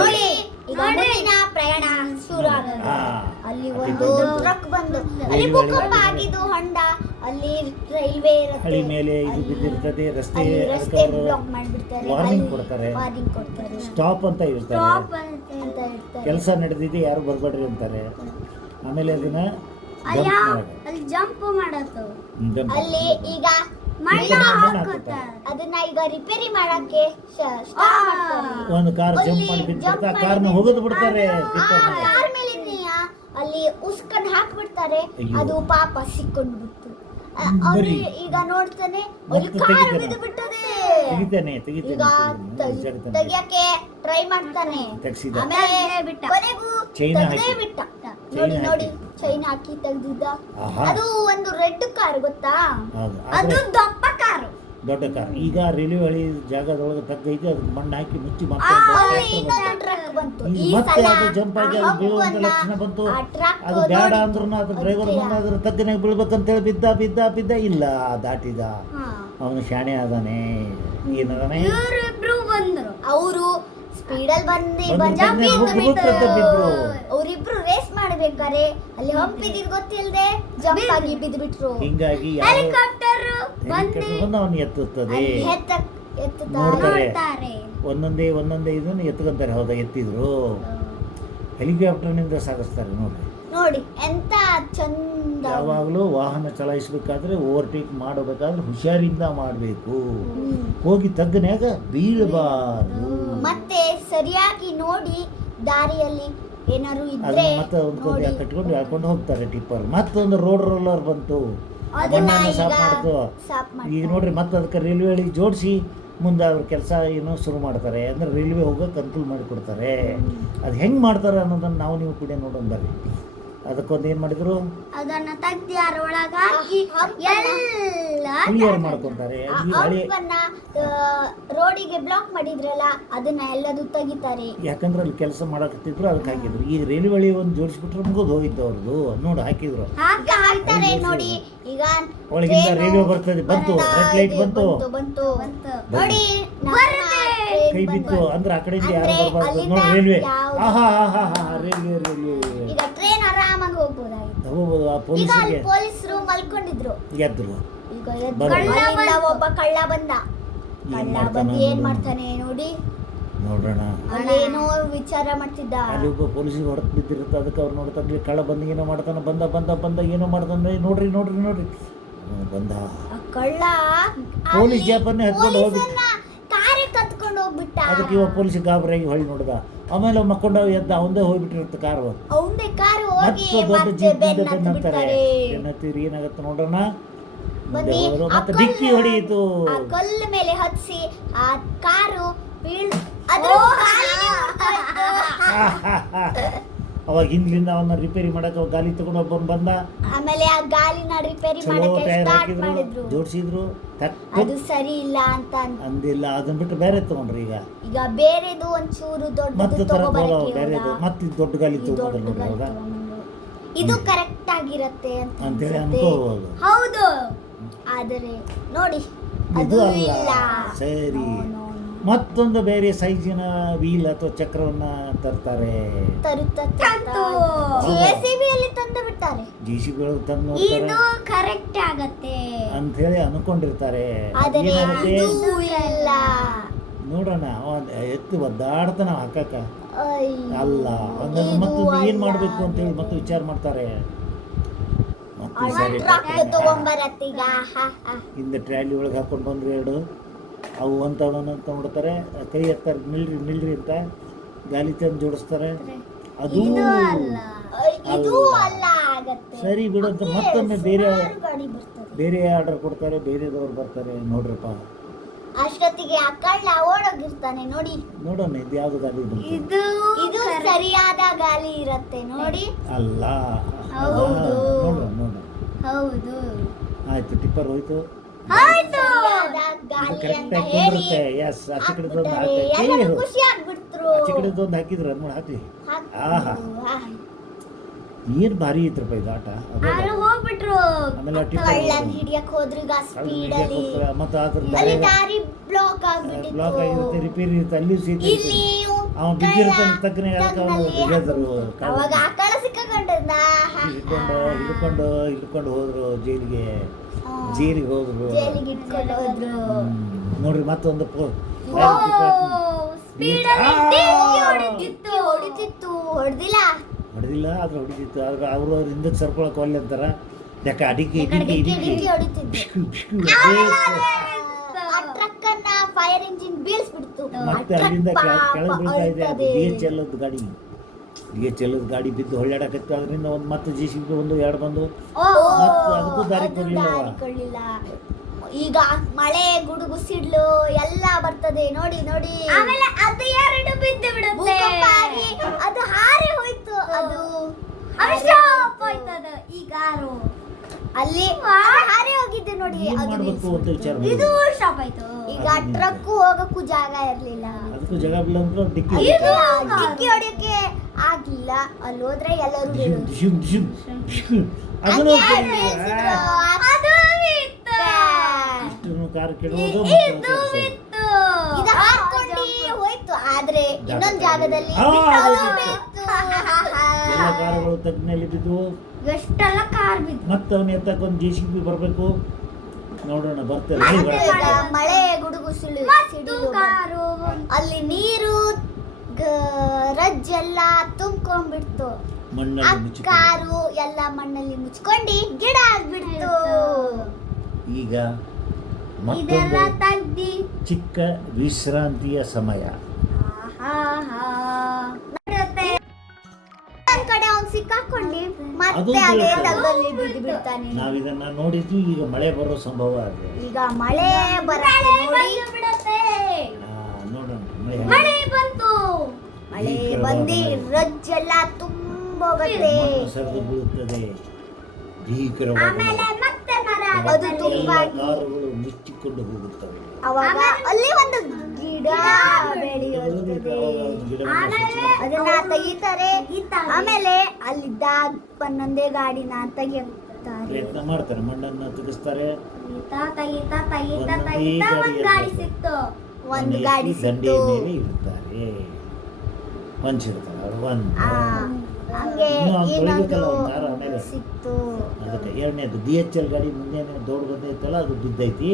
ನೋಡಿ ಈಗ ಮುಂದಿನ ಪ್ರಯಾಣ ಶುರು ಆಗುತ್ತೆ. ಅಲ್ಲಿ ಒಂದು ಟ್ರಕ್ ಬಂದು ಅಲ್ಲಿ ಭೂಕಂಪ ಆಗಿದ್ದು ಹೊಂಡ. ಅಲ್ಲಿ ರೈಲ್ವೆ ಹಳಿ ಮೇಲೆ ಇದು ಬಿದ್ದಿರ್ತದೆ, ರಸ್ತೆ ಬ್ಲಾಕ್ ಮಾಡಿಬಿಡ್ತಾರೆ. ವಾರ್ನಿಂಗ್ ಕೊಡ್ತಾರೆ, ಸ್ಟಾಪ್ ಅಂತ ಇರ್ತಾರೆ, ಕೆಲಸ ನಡೆದಿದೆ ಯಾರು ಬರಬೇಡ್ರಿ ಅಂತಾರೆ. ಆಮೇಲೆ ಅದನ್ನ ಅಲ್ಲಿ ಜಂಪ್ ಮಾಡತ್ತು. ಅಲ್ಲಿ ಈಗ ಅದನ್ನ ಈಗ ರಿಪೇರಿ ಮಾಡಕ್ಕೆ ಒಂದು ಕಾರ್ ಜಂಪ್ ಮಾಡಿ ಬಿದ್ದಿರ್ತಾರೆ, ಆ ಕಾರ್ನ ಹೋಗೋದು ಬಿಡ್ತಾರೆ. ಕಾರ್ ಮೇಲೆ ಅಲ್ಲಿ ಉಸ್ಕಂಡ್ ಹಾಕ್ಬಿಡ್ತಾರೆ. ಅದು ಪಾಪ ಸಿಕ್ಕೊಂಡು ಬಿಡ್ತು. ಅವ್ರು ಈಗ ನೋಡ್ತಾನೆ ಅಲ್ಲಿ ಕಾರ್ ಬಿದ್ದು ಬಿಟ್ಟದೆ. ಈಗ ತೆಗಿಯಕ್ಕೆ ಟ್ರೈ ಮಾಡ್ತಾನೆ, ಆಮೇಲೆ ಕೊನೆಗೂ ತೆಗ್ದೇ ಬಿಟ್ಟ. ನೋಡಿ ನೋಡಿ ಚೈನ್ ಹಾಕಿ ತೆಗ್ದಿದ್ದ. ಅದು ಒಂದು ರೆಡ್ ಕಾರ್ ಗೊತ್ತಾ, ಅದು ದಪ್ಪ ಕಾರು, ದೊಡ್ಡ ಕಾರ್. ಈಗ ರೈಲ್ವೆ ಹಳಿ ಜಾಗದೊಳಗೆ ತಗ್ಗೈತಿ, ಅದಕ್ಕೆ ಮಣ್ಣು ಹಾಕಿ ಮುಚ್ಚಿ ಮತ್ತೆ ಅದು ಜಂಪ್ ಆಗಿ ಅದು ಬೀಳುವಂತ ಲಕ್ಷಣ ಬಂತು. ಅದು ಬೇಡ ಅಂದ್ರೂ ಅದು ಡ್ರೈವರ್ ಬಂದಾದ್ರೂ ತಗ್ಗನಾಗ ಬೀಳ್ಬೇಕಂತೇಳಿ ಬಿದ್ದ ಬಿದ್ದ ಬಿದ್ದ ಇಲ್ಲ, ದಾಟಿದ. ಅವನು ಶಾಣೆ ಆದಾನೆ. ಏನದಾನೆ, ಅವರು ಸ್ಪೀಡಲ್ಲಿ ಅವರಿಬ್ರು ರೇಸ್ ಮಾಡ್ಬೇಕಾರೆ ಅಲ್ಲಿ ಹಂಪಿದಿದ್ ಗೊತ್ತಿಲ್ಲದೆ ಜಂಪ್ ಆಗಿ ಬಿದ್ದು ಬಿಟ್ರು. ಹಿಂಗಾಗಿ ಹೆಲಿಕಾಪ್ಟರ್ ಅವನು ಎತ್ತುತ್ತದೆ, ನೋಡ್ತಾರೆ. ಒಂದೊಂದೇ ಇದನ್ನು ಎತ್ಕೊಂತಾರೆ. ಹೌದಾ, ಎತ್ತಿದ್ರು. ಹೆಲಿಕಾಪ್ಟರ್ನಿಂದ ಸಾಗಿಸ್ತಾರೆ. ನೋಡಿ ಎಂತ ಚಂದ. ಯಾವಾಗಲೂ ವಾಹನ ಚಲಾಯಿಸಬೇಕಾದ್ರೆ ಓವರ್ಟೇಕ್ ಮಾಡಬೇಕಾದ್ರೆ ಹುಷಾರಿಂದ ಮಾಡಬೇಕು. ಹೋಗಿ ತಗ್ಗನ್ಯಾಗ ಬೀಳಬಾರ್ದು. ಮತ್ತೆ ಸರಿಯಾಗಿ ನೋಡಿ ದಾರಿಯಲ್ಲಿ ಏನಾರು ಇದ್ರೆ ಮತ್ತೆ ಒಂದು ಕಟ್ಕೊಂಡು ಹಾಕೊಂಡು ಹೋಗ್ತಾರೆ ಟಿಪ್ಪರ್. ಮತ್ತೊಂದು ರೋಡ್ ರೋಲರ್ ಬಂತು, ಸಾಫ್ ಮಾಡ್ತು. ಈಗ ನೋಡ್ರಿ, ಮತ್ತೆ ಅದಕ್ಕೆ ರೈಲ್ವೆ ಹಳಿ ಜೋಡಿಸಿ ಮುಂದೆ ಅವ್ರ ಕೆಲಸ ಏನೋ ಶುರು ಮಾಡ್ತಾರೆ. ಅಂದ್ರೆ ರೈಲ್ವೆ ಹೋಗೋಕೆ ಅನುಕೂಲ ಮಾಡಿಕೊಡ್ತಾರೆ. ಅದು ಹೆಂಗೆ ಮಾಡ್ತಾರೆ ಅನ್ನೋದನ್ನು ನಾವು ನೀವು ಕೂಡ ನೋಡೋಣ ಬರ್ರಿ. ಅದಕ್ಕೊಂದು ಏನು ಮಾಡಿದ್ರು, ಅದನ್ನ ತೆಗ್ದು ಅದರೊಳಗೆ ಹಾಕಿ ಎಲ್ಲ ಕ್ಲಿಯರ್ ಮಾಡ್ಕೊಂತಾರೆ. ರೋಡಿಗೆ ಬ್ಲಾಕ್ ಮಾಡಿದ್ರಲ್ಲ ಅದನ್ನ ಎಲ್ಲದು ತೆಗಿತಾರೆ. ಯಾಕಂದ್ರೆ ಅಲ್ಲಿ ಕೆಲಸ ಮಾಡಕತ್ತಿದ್ರು, ಅದಕ್ಕೆ ಹಾಕಿದ್ರು. ಈಗ ರೈಲ್ವೆ ಹಳಿ ಒಂದು ಜೋಡಿಸ್ಬಿಟ್ರೆ ಮುಗಿದು ಹೋಗಿತ್ತು ಅವ್ರದ್ದು. ನೋಡಿ, ಹಾಕಿದ್ರು, ಹಾಕ್ತಾರೆ. ನೋಡಿ ಈಗ ಒಳಗಿಂದ ರೈಲ್ವೆ ಬರ್ತದೆ, ಬಂತು, ರೆಡ್ ಲೈಟ್ ಬಂತು. ನೋಡಿ ಕೈ ಬಿತ್ತು ಅಂದ್ರೆ ಆ ಕಡೆಯಿಂದ ಯಾರು ಬರಬಾರ್ದು. ನೋಡಿ ರೈಲ್ವೆ, ರೈಲ್ವೆ ಈಗ ಟ್ರೈನ್ ಆರಾಮಾಗಿ ಹೋಗ್ಬೋದಾಗಿತ್ತು. ಹೋಗ್ಬೋದು. ಆ ಪೊಲೀಸರು ಮಲ್ಕೊಂಡಿದ್ರು, ಎದ್ರು. ಈಗ ಒಬ್ಬ ಕಳ್ಳ ಬಂದ. ಏನ್ ಮಾಡ್ತಾನೆ ನೋಡಿ, ನೋಡೋಣ. ಅಲ್ಲೇನೋ ವಿಚಾರ ಮಾಡ್ತಿದ್ದ. ಅಲ್ಲಿ ಒಬ್ಬ ಪೊಲೀಸಿಗೆ ಹೊಡೆದು ಬಿದ್ದಿರುತ್ತೆ. ಅದಕ್ಕೆ ಅವ್ರು ನೋಡ್ತಾರೆ, ಕಳ್ಳ ಬಂದು ಏನೋ ಮಾಡ್ತಾನೆ, ಬಂದ ಏನೋ ಮಾಡ್ತಾನೆ. ನೋಡ್ರಿ ಬಂದ ಕಳ್ಳ. ಪೊಲೀಸ್ ಜಾಪನ್ನೇ ಹತ್ಕೊಂಡು ಹೋಗ್ಬಿಟ್ಟು ಕತ್ಕೊಂಡು ಹೋಗ್ಬಿಟ್ಟ. ಅದಕ್ಕೆ ಇವಾಗ ಪೊಲೀಸ್ ಗಾಬರಿಯಾಗಿ ಹೊಳಿ ನೋಡ್ದ. ಆಮೇಲೆ ಮಕ್ಕೊಂಡು ಎದ್ದ, ಅವಂದೇ ಹೋಗ್ಬಿಟ್ಟಿರುತ್ತೆ ಕಾರು. ಮತ್ತೆ ದೊಡ್ಡ ಜೀಪ್ ಬೆನ್ನತ್ತಾರೆ. ಏನಾಗತ್ತೆ ನೋಡೋಣ. ಮತ್ತೆ ಡಿಕ್ಕಿ ಹೊಡೆಯಿತು. ಕಲ್ಲ ಮೇಲೆ ಹತ್ಸಿ ಆ ಕಾರು ಅವಾಗ ಹಿಂದ್ಲಿಂದ ಅವನ್ನ ರಿಪೇರಿ ಮಾಡಕ್ಕೆ ಗಾಲಿ ತಗೊಂಡು ಒಬ್ಬ ಬಂದ. ಆಮೇಲೆ ಆ ಗಾಲಿನ ರಿಪೇರಿ ಮಾಡಕ್ಕೆ ಸ್ಟಾರ್ಟ್ ಮಾಡಿದ್ರು, ಜೋಡಿಸಿದ್ರು. ಅದು ಸರಿ ಇಲ್ಲ ಅಂತ ಅಂದಿಲ್ಲ, ಅದನ್ನ ಬಿಟ್ಟು ಬೇರೆ ತಗೊಂಡ್ರು. ಈಗ ಬೇರೆದು ಒಂಚೂರು ದೊಡ್ಡದು ಬೇರೆದು ಮತ್ತೆ ದೊಡ್ಡ ಗಾಲಿ ತಗೊಂಡ್ರು. ಇದು ಕರೆಕ್ಟ್ ಆಗಿರತ್ತೆ ಅಂತೇಳಿ ಅನ್ಕೋಬಹುದು. ಹೌದು, ಆದರೆ ನೋಡಿ ಅದು ಅಲ್ಲ. ಸರಿ, ಮತ್ತೊಂದು ಬೇರೆ ಸೈಜಿನ ವೀಲ್ ಅಥವಾ ಚಕ್ರವನ್ನ ತರ್ತಾರೆ. ಜೆಸಿಬಿಯಲ್ಲಿ ತಂದು ಬಿಡ್ತಾರೆ. ಜೆಸಿಬಿಗಳು ತಂದು ಇದು ಕರೆಕ್ಟ್ ಆಗತ್ತೆ ಅಂತ ಹೇಳಿ ಅನ್ಕೊಂಡಿರ್ತಾರೆ. ನೋಡೋಣ, ಎತ್ತು ಒದ್ದಾಡ್ತಾನ ಹಾಕಕ್ಕ ಅಲ್ಲ. ಹಂಗಂದ್ರೆ ಮತ್ತೊಂದು ಏನ್ ಮಾಡ್ಬೇಕು ಅಂತ ಹೇಳಿ ಮತ್ತೆ ವಿಚಾರ ಮಾಡ್ತಾರೆ. ಹಿಂದೆ ಟ್ರ್ಯಾಲಿ ಒಳಗೆ ಹಾಕೊಂಡು ಬಂದ್ರು ಎರಡು. ಅವು ಅಂತ ನೋಡ್ತಾರೆ, ಕೈ ಎತ್ತಾರೆ, ನಿಲ್ರಿ ಅಂತ ಗಾಲಿ ತಂದು ಜೋಡಿಸ್ತಾರೆ. ಅದು ಸರಿ ಬಿಡುತ್ತೆ. ಮತ್ತೊಮ್ಮೆ ಬೇರೆ ಆರ್ಡರ್ ಕೊಡ್ತಾರೆ, ಬೇರೆದವ್ರು ಬರ್ತಾರೆ. ನೋಡ್ರಪ್ಪ, ಅಷ್ಟೊತ್ತಿಗೆ ಆ ಕಳ್ಳ ಓಡೋಗಿರ್ತಾನೆ. ನೋಡೋಣ ಇದು ಯಾವ್ದು ಗಾಲಿ. ಇದು ಸರಿಯಾದ ಗಾಲಿ ಇರುತ್ತೆ. ಬರುತ್ತೆ ನೋಡಿ. ಅಲ್ಲ ಹೌದು. ನೋಡು ಹೌದು. ಆಯ್ತು, ಟಿಪ್ಪರ್ ಹೋಯ್ತು. ಆಯ್ತು. ಕರೆಕ್ಟ್ ಆಗಿ ಕುಂದಿರುತ್ತೆ. ಎಸ್, ಆಚೆ ಕಡೆದೊಂದು ಎಲ್ಲರೂ ಖುಷಿ ಆಗ್ಬಿಟ್ರು. ಆಚೆ ಕಡೆದೊಂದು ಹಾಕಿದ್ರು, ಅದು ನೋಡಿ ಹಾಕ್ಲಿ. ಆಹಾ, ಏನ್ ಭಾರಿ ಇತ್ರಪ್ಪ ಇದು ಆಟ. ಅವರು ಹೋಗ್ಬಿಟ್ರು. ಆಮೇಲೆ ಕಳ್ಳನ್ ಹಿಡಿಯಕ್ ಹೋದ್ರು ಈಗ ಸ್ಪೀಡ್ ಅಲ್ಲಿ. ಮತ್ತೆ ಅದ್ರ ಅಲ್ಲಿ ದಾರಿ ಬ್ಲಾಕ್ ಆಗ್ಬಿಟ್ಟಿತ್ತು. ಬ್ಲಾಕ್ ಆಗಿರುತ್ತೆ, ರಿಪೇರಿ ಇರುತ್ತೆ, ಅಲ್ಲಿ ಸೀಟ್ ಇಲ್ಲಿ ಅವ್ನು ಬಿದ್ದಿರ್ತಾನೆ ತಕ್ಕನೆ ಅವಾಗ ಆಕಳ ಸಿಕ್ಕಾಕೊಂಡದ. ಹಿಡ್ಕೊಂಡು ಹೋದ್ರು ಜೈಲಿಗೆ ಹೋದ್ರು. ಜೈಲಿಗೆ ಇಟ್ಕೊಂಡು ಹೋದ್ರು. ನೋಡ್ರಿ ಮತ್ತೊಂದು ಸ್ಪೀಡ್ ಹೊಡಿತಿತ್ತು. ಹೊಡೆದಿಲ್ಲ ಆದ್ರೆ ಹೊಡಿತಿತ್ತು. ಆದ್ರೆ ಅವರು ಹಿಂದಕ್ಕೆ ಸರ್ಕೊಳಕ್ ಒಲ್ಲೆ ಅಂತಾರ. ಯಾಕೆ ಅಡಿಕೆ ಹೊಡಿತಿದ್ದು. ಆ ಟ್ರಕ್ ಅನ್ನ ಫೈರ್ ಇಂಜಿನ್ ಬೀಳ್ಸ್ಬಿಡ್ತು. ಮತ್ತೆ ಅಲ್ಲಿಂದ ಕೆಳಗೆ ಬೀಳ್ತಾ ಇದೆ. ಅದು DHL ಗಾಡಿ ಬಿದ್ದು ಹೊಳ್ಳಾಡಕತ್ತು. ಅದರಿಂದ ಒಂದು ಮತ್ತೆ JCB ಒಂದು ಎರಡು ಬಂದು ಮತ್ತೆ ಅದಕ್ಕೂ ದಾರಿ ಕೊಡ್ಲಿಲ್ಲ. ಈಗ ಮಳೆ ಗುಡುಗು ಸಿಡ್ಲು ಎಲ್ಲ ಬರ್ತದೆ ನೋಡಿ. ಆಮೇಲೆ ಅದು ಎರಡು ಬಿದ್ದು ಬಿಡುತ್ತೆ. ಅದು ಹಾರಿ ಹೋಯ್ತು. ಅದು ಈಗ ಅಲ್ಲಿ ಹಾರಿ ಹೋಗಿದ್ದೆ ನೋಡಿ. ಇದು ಸ್ಟಾಪ್ ಆಯ್ತು. ಈಗ ಟ್ರಕ್ ಹೋಗಕ್ಕೂ ಜಾಗ ಇರ್ಲಿಲ್ಲ. ಅದಕ್ಕೂ ಜಾಗ ಇಲ್ಲ ಅಂದ್ರೆ ಡಿಕ್ಕಿ ಹೊಡಿಯಕ್ಕೆ ಆಗ್ಲಿಲ್ಲ. ಅಲ್ಲಿ ಹೋದ್ರೆ ಎಲ್ಲರೂ ಕಾರ್ ಕೆಡೋದು ಹೋಯ್ತು. ಆದ್ರೆ ಇನ್ನೊಂದು ಜಾಗದಲ್ಲಿ ಎಲ್ಲ ಕಾರುಗಳು ತಗ್ನಲ್ಲಿ ಬಿದ್ದು ಎಷ್ಟೆಲ್ಲ ಕಾರ್ ಬಿದ್ದು. ಮತ್ತೆ ಅವನ ಎತ್ತಕ್ಕೆ ಒಂದು JCB ಬರ್ಬೇಕು. ನೋಡೋಣ ಬರ್ತೇವೆ. ಮಳೆ ಗುಡುಗು ಸಿಡಿಲು ಅಲ್ಲಿ ನೀರು ರಜ್ಜೆಲ್ಲ ತುಂಬ್ಕೊಂಡ್ಬಿಡ್ತು. ಕಾರು ಎಲ್ಲ ಮಣ್ಣಲ್ಲಿ ಮುಚ್ಕೊಂಡು ಗಿಡ ಆಗ್ಬಿಡ್ತು. ಈಗ ಮತ್ತೊಂದು ಚಿಕ್ಕ ವಿಶ್ರಾಂತಿಯ ಸಮಯ. ಕಡೆ ಅವ್ನು ಸಿಕ್ಕಾಕೊಂಡು ಮತ್ತೆ ಅದೇ ತಗ್ಗಲ್ಲಿ ಬಿದ್ದು ಬಿಡ್ತಾನೆ. ನಾವಿದನ್ನ ನೋಡಿದ್ವಿ. ಈಗ ಮಳೆ ಬರೋ ಸಂಭವ ಆಗಿದೆ. ಈಗ ಮಳೆ ಬರುತ್ತೆ. ನೋಡೋಣ. ಮಳೆ ಬಂತು. ಮಳೆ ಬಂದು ರಜ್ಜೆಲ್ಲ ತುಂಬೋಗುತ್ತೆ. ಸರಿದು ಬೀಳುತ್ತದೆ ಭೀಕರವಾಗಿ. ಅದು ತುಂಬಾ ಕಾರುಗಳು ಮುಚ್ಚಿಕೊಂಡು ಹೋಗುತ್ತವೆ. ಅವಾಗ ಅಲ್ಲಿ ಒಂದು ಗಿಡ ಬೆಳೆಯುತ್ತದೆ. ಅದನ್ನ ತೆಗಿತಾರೆ. ಆಮೇಲೆ ಅಲ್ಲಿದ್ದ ಒಂದೊಂದೇ ಗಾಡಿನ ತೆಗಿತಾರೆ. ಪ್ರಯತ್ನ ಮಾಡ್ತಾರೆ, ಮಣ್ಣನ್ನ ತೆಗಿಸ್ತಾರೆ. ಒಂದ್ ಗಾಡಿ ಸಿಕ್ತು. ಒಂದು ಗಾಡಿ ದಂಡೆಯ ಮೇಲೆ ಇರ್ತಾರೆ, ಹೊಂಚಿರ್ತಾರೆ ಅವರು. ಹಂಗೆ ಇನ್ನೊಂದು ಆಮೇಲೆ ಸಿಕ್ತು. ಅದಕ್ಕೆ ಎರಡನೇದು DHL ಗಾಡಿ ಮುಂದೆ ದೌಡ್ ಬಂದೈತಲ್ಲ, ಅದು ಬಿದ್ದೈತಿ.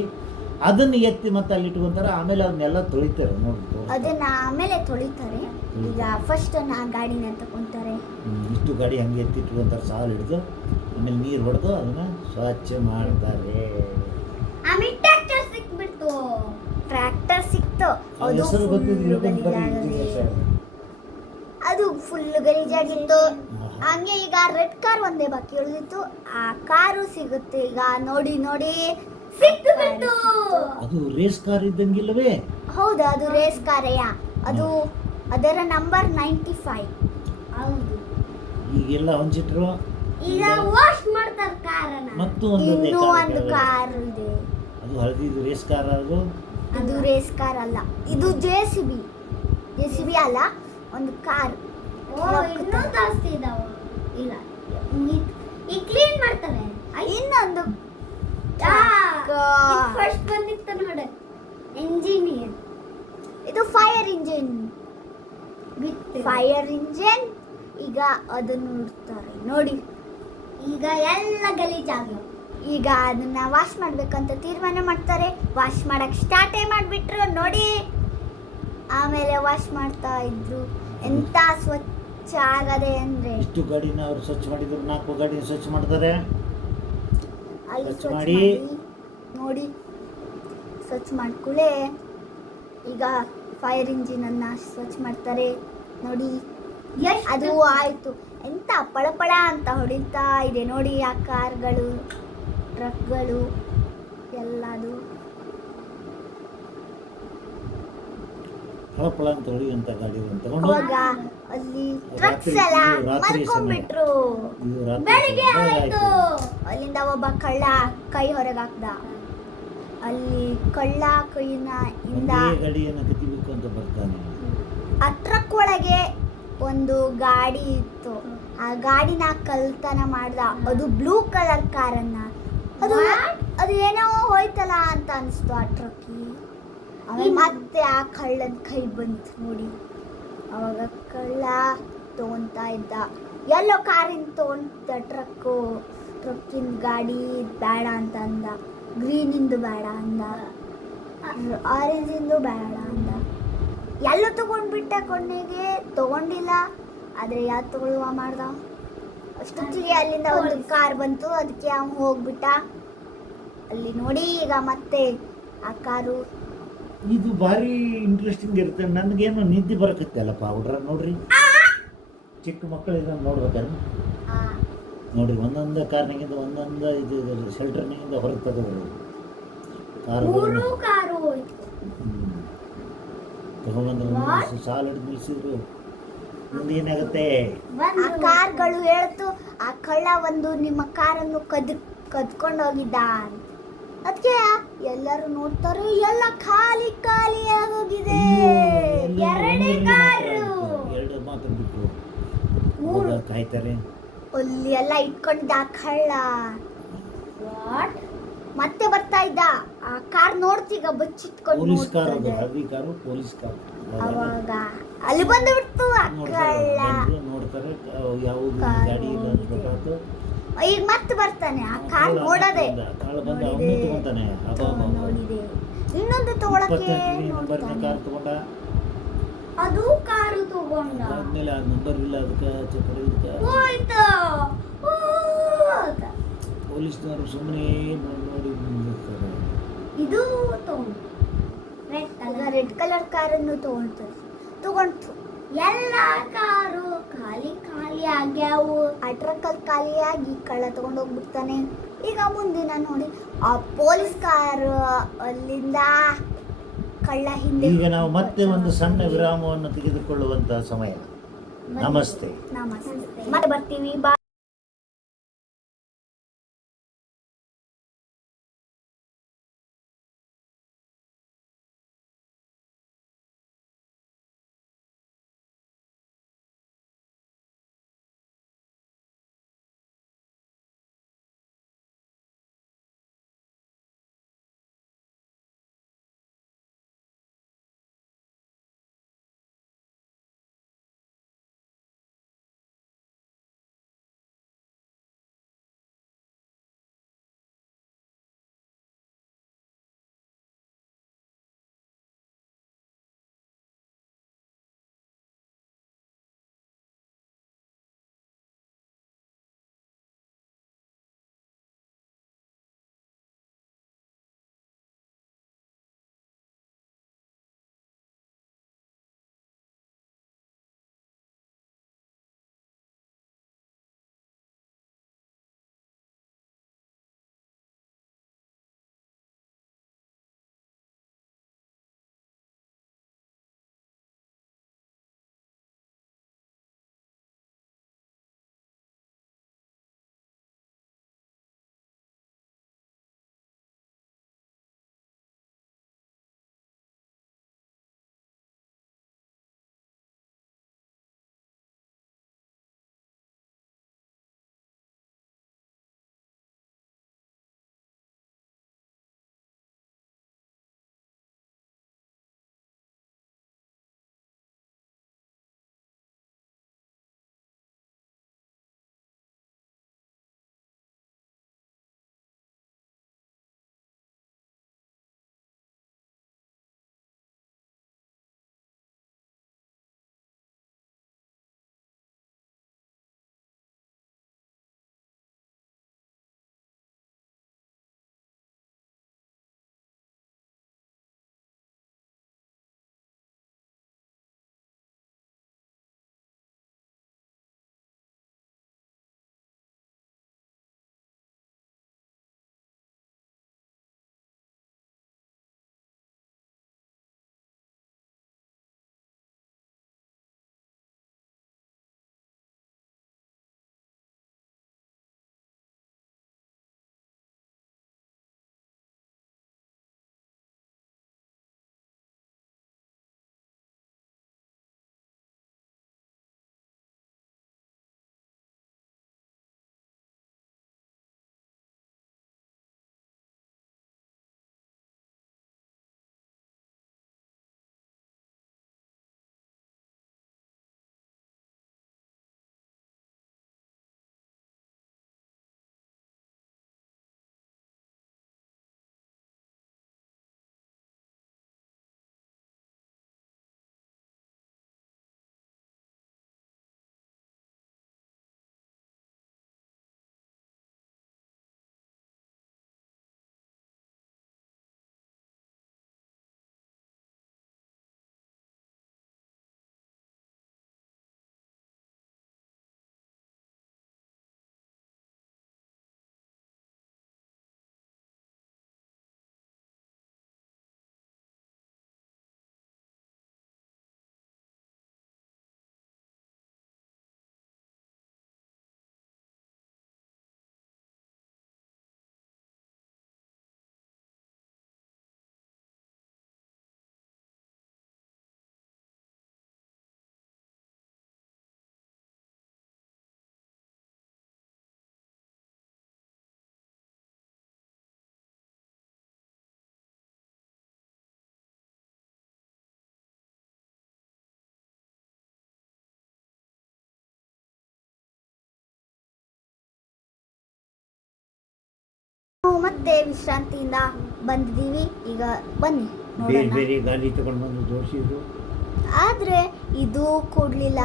ಅದನ್ನ ಎತ್ತಿ ಮತ್ತೆ ಅಲ್ಲಿ ಇಟ್ಕೊಂತಾರೆ. ಆಮೇಲೆ ಅದನ್ನೆಲ್ಲ ತೊಳಿತಾರೆ ನೋಡಿ. ಅದನ್ನ ಆಮೇಲೆ ತೊಳಿತಾರೆ. ಈಗ ಫಸ್ಟ್ ಗಾಡಿನ ತಗೊಂತಾರೆ. ಇಷ್ಟು ಗಾಡಿ ಹಂಗೆ ಎತ್ತಿ ಇಟ್ಕೊಂತಾರೆ, ಸಾಲು ಹಿಡಿದು. ಆಮೇಲೆ ನೀರು ಹೊಡೆದು ಅದನ್ನ ಸ್ವಚ್ಛ ಮಾಡ್ತಾರೆ. ಆಮೇಲೆ ಟ್ರ್ಯಾಕ್ಟರ್ ಸಿಕ್ಬಿಡ್ತು. ಟ್ರ್ಯಾಕ್ಟರ್ ಸಿಕ್ತು. ಅದು ಫುಲ್ ಗಲೀಜಾಗಿತ್ತು. ಹಂಗೆ ಈಗ ರೆಡ್ ಕಾರ್ ಒಂದೇ ಬಾಕಿ ಉಳಿದಿತ್ತು. ಆ ಕಾರು ಸಿಗುತ್ತೆ ಈಗ. ನೋಡಿ ಸಿಕ್ಬಿಟ್ಟು. ಅದು ರೇಸ್ ಕಾರ್ ಇದ್ದಂಗಿಲ್ಲವೇ? ಹೌದು, ಅದು ರೇಸ್ ಕಾರಯ್ಯ. ಅದು ಅದರ ನಂಬರ್ 95. ಹೌದು. ಈಗೆಲ್ಲ ಹೊಂಚಿಟ್ರು. ಈಗ ವಾಶ್ ಮಾಡ್ತಾರೆ ಕಾರನ್ನ. ಮತ್ತು ಇನ್ನೂ ಒಂದು ಕಾರ್ ಇದೆ. ಅದು ಹಳದಿದು ರೇಸ್ ಕಾರ್. ಅದು ರೇಸ್ ಕಾರ್ ಅಲ್ಲ, ಇದು JCB ಅಲ್ಲ, ಒಂದು ಕಾರ್. ಇನ್ನೂ ಜಾಸ್ತಿ ಇದಾವ. ಇಲ್ಲ, ಈ ಕ್ಲೀನ್ ಮಾಡ್ತಾರೆ. ಇನ್ನೊಂದು ಫಸ್ಟ್ ಬಂದಿತ್ತು ನೋಡಿ, ಇಂಜಿನಿಯರ್. ಇದು ಫೈರ್ ಇಂಜಿನ್. ಈಗ ಅದನ್ನು ನೋಡ್ತಾರೆ ನೋಡಿ. ಈಗ ಎಲ್ಲ ಗಲೀಜಾಗಿ ಈಗ ಅದನ್ನ ವಾಶ್ ಮಾಡ್ಬೇಕಂತ ತೀರ್ಮಾನ ಮಾಡ್ತಾರೆ. ವಾಶ್ ಮಾಡಕ್ ಸ್ಟಾರ್ಟೇ ಮಾಡಿಬಿಟ್ರು ನೋಡಿ. ಆಮೇಲೆ ವಾಶ್ ಮಾಡ್ತಾ ಇದ್ರು. ಎಂತ ಸ್ವಚ್ಛ ಆಗದೆ ಅಂದ್ರೆ. ಇಷ್ಟು ಗಾಡಿನ ಅವರು ಸ್ವಚ್ಛ ಮಾಡಿದ್ರು. 4 ಗಾಡಿನ ಸ್ವಚ್ಛ ಮಾಡ್ತಾರೆ. ಅಲ್ಲಿ ಸ್ವಚ್ಛ ಮಾಡಿ ನೋಡಿ. ಸ್ವಚ್ಛ ಮಾಡ್ಕೊಳ್ಳೆ ಈಗ ಫೈರ್ ಇಂಜಿನ್ ಅನ್ನ ಸ್ವಚ್ಛ ಮಾಡ್ತಾರೆ ನೋಡಿ. ಅದು ಆಯ್ತು. ಎಂತ ಪಳಪಳ ಅಂತ ಹೊಡಿತಾ ಇದೆ ನೋಡಿ. ಆ ಕಾರ್ಗಳು, ಟ್ರಕ್ಗಳು ಎಲ್ಲದು. ಫಳಫಳ ಅಂತ ಹೊಳೆಯುವಂಥ ಗಾಡಿಗಳನ್ನು ತಗೊಂಡು ಅವಾಗ ಅಲ್ಲಿ ಟ್ರಕ್ಸ್ ರಾತ್ರಿ- ಎಲ್ಲ ಇದು ರಾತ್ರಿ ಮಲ್ಕೊಂಡ್ಬಿಟ್ರು. ಇದು ರಾತ್ರಿ ಬೆಳಿಗ್ಗೆ ಸಮಯ ಆಯ್ತು. ಆಯ್ತು. ಅಲ್ಲಿಂದ ಒಬ್ಬ ಕಳ್ಳ ಕೈ ಹೊರಗೆ ಹಾಕ್ದ. ಅಲ್ಲಿ ಕಳ್ಳ ಕೈನ ಇಂದ ಒಂದೇ ಗಾಡಿಯನ್ನು ಕದಿಬೇಕು ಅಂತ ಬರ್ತಾನೆ. ಆ ಟ್ರಕ್ ಒಳಗೆ ಒಂದು ಗಾಡಿ ಇತ್ತು. ಆ ಗಾಡಿನ ಕಳ್ತನ ಮಾಡ್ದ. ಅದು ಬ್ಲೂ ಕಲರ್ ಕಾರನ್ನ. ಅದು ಏನೋ ಹೋಯ್ತಲ್ಲ ಅಂತ ಅನಿಸ್ತು ಆ ಟ್ರಕ್ಕಿಗೆ. ಆಮೇಲೆ ಮತ್ತೆ ಆ ಕಳ್ಳನ ಕೈ ಬಂತು ನೋಡಿ. ಅವಾಗ ಕಳ್ಳ ತಗೊಂತಾ ಇದ್ದ. ಎಲ್ಲೋ ಕಾರಿನ ತಗೊಂತ ಟ್ರಕ್ಕಿನ ಗಾಡಿ ಬೇಡ ಅಂತ ಅಂದ. ಗ್ರೀನಿಂದು ಬೇಡ ಅಂದ. ಆರೆಂಜಿಂದು ಬೇಡ ಅಂದ. ಎಲ್ಲ ತಗೊಂಡ್ಬಿಟ್ಟ. ಕೊನೆಗೆ ತಗೊಂಡಿಲ್ಲ. ಆದರೆ ಯಾವ್ದು ತಗೊಳ್ಳುವ ಮಾಡ್ದ. ಅಷ್ಟೊತ್ತಿಗೆ ಅಲ್ಲಿಂದ ಒಂದು ಕಾರ್ ಬಂತು. ಅದಕ್ಕೆ ಅವನು ಹೋಗ್ಬಿಟ್ಟ. ಅಲ್ಲಿ ನೋಡಿ ಈಗ ಮತ್ತೆ ಆ ಕಾರು. ಇದು ಭಾರಿ ಇಂಟ್ರೆಸ್ಟಿಂಗ್ ಇರುತ್ತೆ. ನನಗೇನು ನಿದ್ದೆ ಬರಕತ್ತೆ ಅಲ್ಲಪ್ಪ ಹುಡ್ರ ನೋಡ್ರಿ. ಚಿಕ್ಕ ಮಕ್ಕಳು ಇದನ್ನು ನೋಡ್ಬೇಕಾದ್ರೆ ನೋಡ್ರಿ ಒಂದೊಂದು ಕಾರ್ನಿಗಿಂದ ಒಂದೊಂದು ಇದು ಶೆಲ್ಟರ್ನಿಂದ ಹೊರಗೆ ತೆಗೆದ್ರು ಕಾರು ತಗೊಂಡ್ಬಂದು ಸಾಲು ಹಿಡಿದು ನಿಲ್ಲಿಸಿದ್ರು. ಮುಂದೆ ಏನಾಗುತ್ತೆ? ಆ ಕಾರ್ಗಳು ಹೇಳ್ತು ಆ ಕಳ್ಳ ಒಂದು ನಿಮ್ಮ ಕಾರನ್ನು ಕದ್ಕೊಂಡು ಹೋಗಿದ್ದ ಅಂತ. ಅದಕ್ಕೆ ಎಲ್ಲರೂ ನೋಡ್ತಾರೆ, ಎಲ್ಲ ಖಾಲಿ ಖಾಲಿ ಆಗೋಗಿದೆ. ಎರಡೇ ಕಾರು. ಎರಡು ಮಾತ್ರ ಬಿಟ್ಟು ಕಾಯ್ತಾರೆ. ಅಲ್ಲಿ ಎಲ್ಲ ಇಟ್ಕೊಂಡಿದ್ದ ಆ ಕಳ್ಳ ಮತ್ತೆ ಬರ್ತಾ ಇದ್ದ. ಆ ಕಾರ್ ನೋಡ್ತೀಗ ಬಚ್ಚಿಟ್ಕೊಂಡು ಪೊಲೀಸ್ ಕಾರ್, ಅದು ನೋಡ್ತಿದೆ. ಹಳ್ಳಿ ಕಾರು ಪೊಲೀಸ್ ಕಾರ್. ಅವಾಗ ಅಲ್ಲಿ ಬಂದು ಬಿಡ್ತು ಆ ಕಳ್ಳ. ನೋಡ್ತಾರೆ ಯಾವುದು ಗಾಡಿ ಇಲ್ಲ ಅಂತ ಗೊತ್ತಾಯ್ತು. ಈಗ ಮತ್ತೆ ಬರ್ತಾನೆ ಆ ಕಾರ್ ನೋಡದೆ. ಕಾಳು ಬಂದು ಅವನೇ ತಗೊಂತಾನೆ. ನೋಡಿದೆ ಇನ್ನೊಂದು ತಗೊಳಕ್ಕೆ ನಂಬರ್ನ ಕಾರ್ ತಗೊಂಡ. ಅದು ಕಾರು ತಗೊಂಡ. ಆದ್ಮೇಲೆ ಆ ನಂಬರ್ ಇಲ್ಲ ಅದಕ್ಕೆ ಚಪ್ಪಡಿ ಇದಕ್ಕೆ ಹೋಯ್ತು. ಪೊಲೀಸ್ನವರು ಸುಮ್ಮನೆ ನೋಡಿ ನಿಂತಿರ್ತಾರೆ. ಇದು ತಗೊಂಡು ರೆಡ್ ಕಲರ್ ಕಾರನ್ನು ತಗೊಂಡ್ತು. ಎಲ್ಲ ಕಾರು ಖಾಲಿ ಖಾಲಿ ಆಗ್ಯಾವು. ಆ ಟ್ರಕ್ಕಲ್ಲಿ ಖಾಲಿಯಾಗಿ ಕಳ್ಳ ತಗೊಂಡೋಗ್ಬಿಡ್ತಾನೆ. ಈಗ ಮುಂದಿನ ನೋಡಿ ಆ ಪೊಲೀಸ್ ಕಾರು ಅಲ್ಲಿಂದ ಕಳ್ಳ ಹಿಂದೆ. ಈಗ ನಾವು ಮತ್ತೆ ಒಂದು ಸಣ್ಣ ವಿರಾಮವನ್ನು ತೆಗೆದುಕೊಳ್ಳುವಂತಹ ಸಮಯ. ನಮಸ್ತೆ. ಮತ್ತೆ ಬರ್ತೀವಿ. ಬಾ. ಮತ್ತೆ ವಿಶ್ರಾಂತಿಯಿಂದ ಬಂದಿದ್ದೀವಿ. ಈಗ ಬನ್ನಿ ಬೇರೆ ನೋಡೋಣ. ಬೇರೆ ಗಾಡಿ ತಗೊಂಡು ಬಂದು ಜೋಡಿಸಿದ್ರು. ಆದ್ರೆ ಇದು ಕೊಡ್ಲಿಲ್ಲ,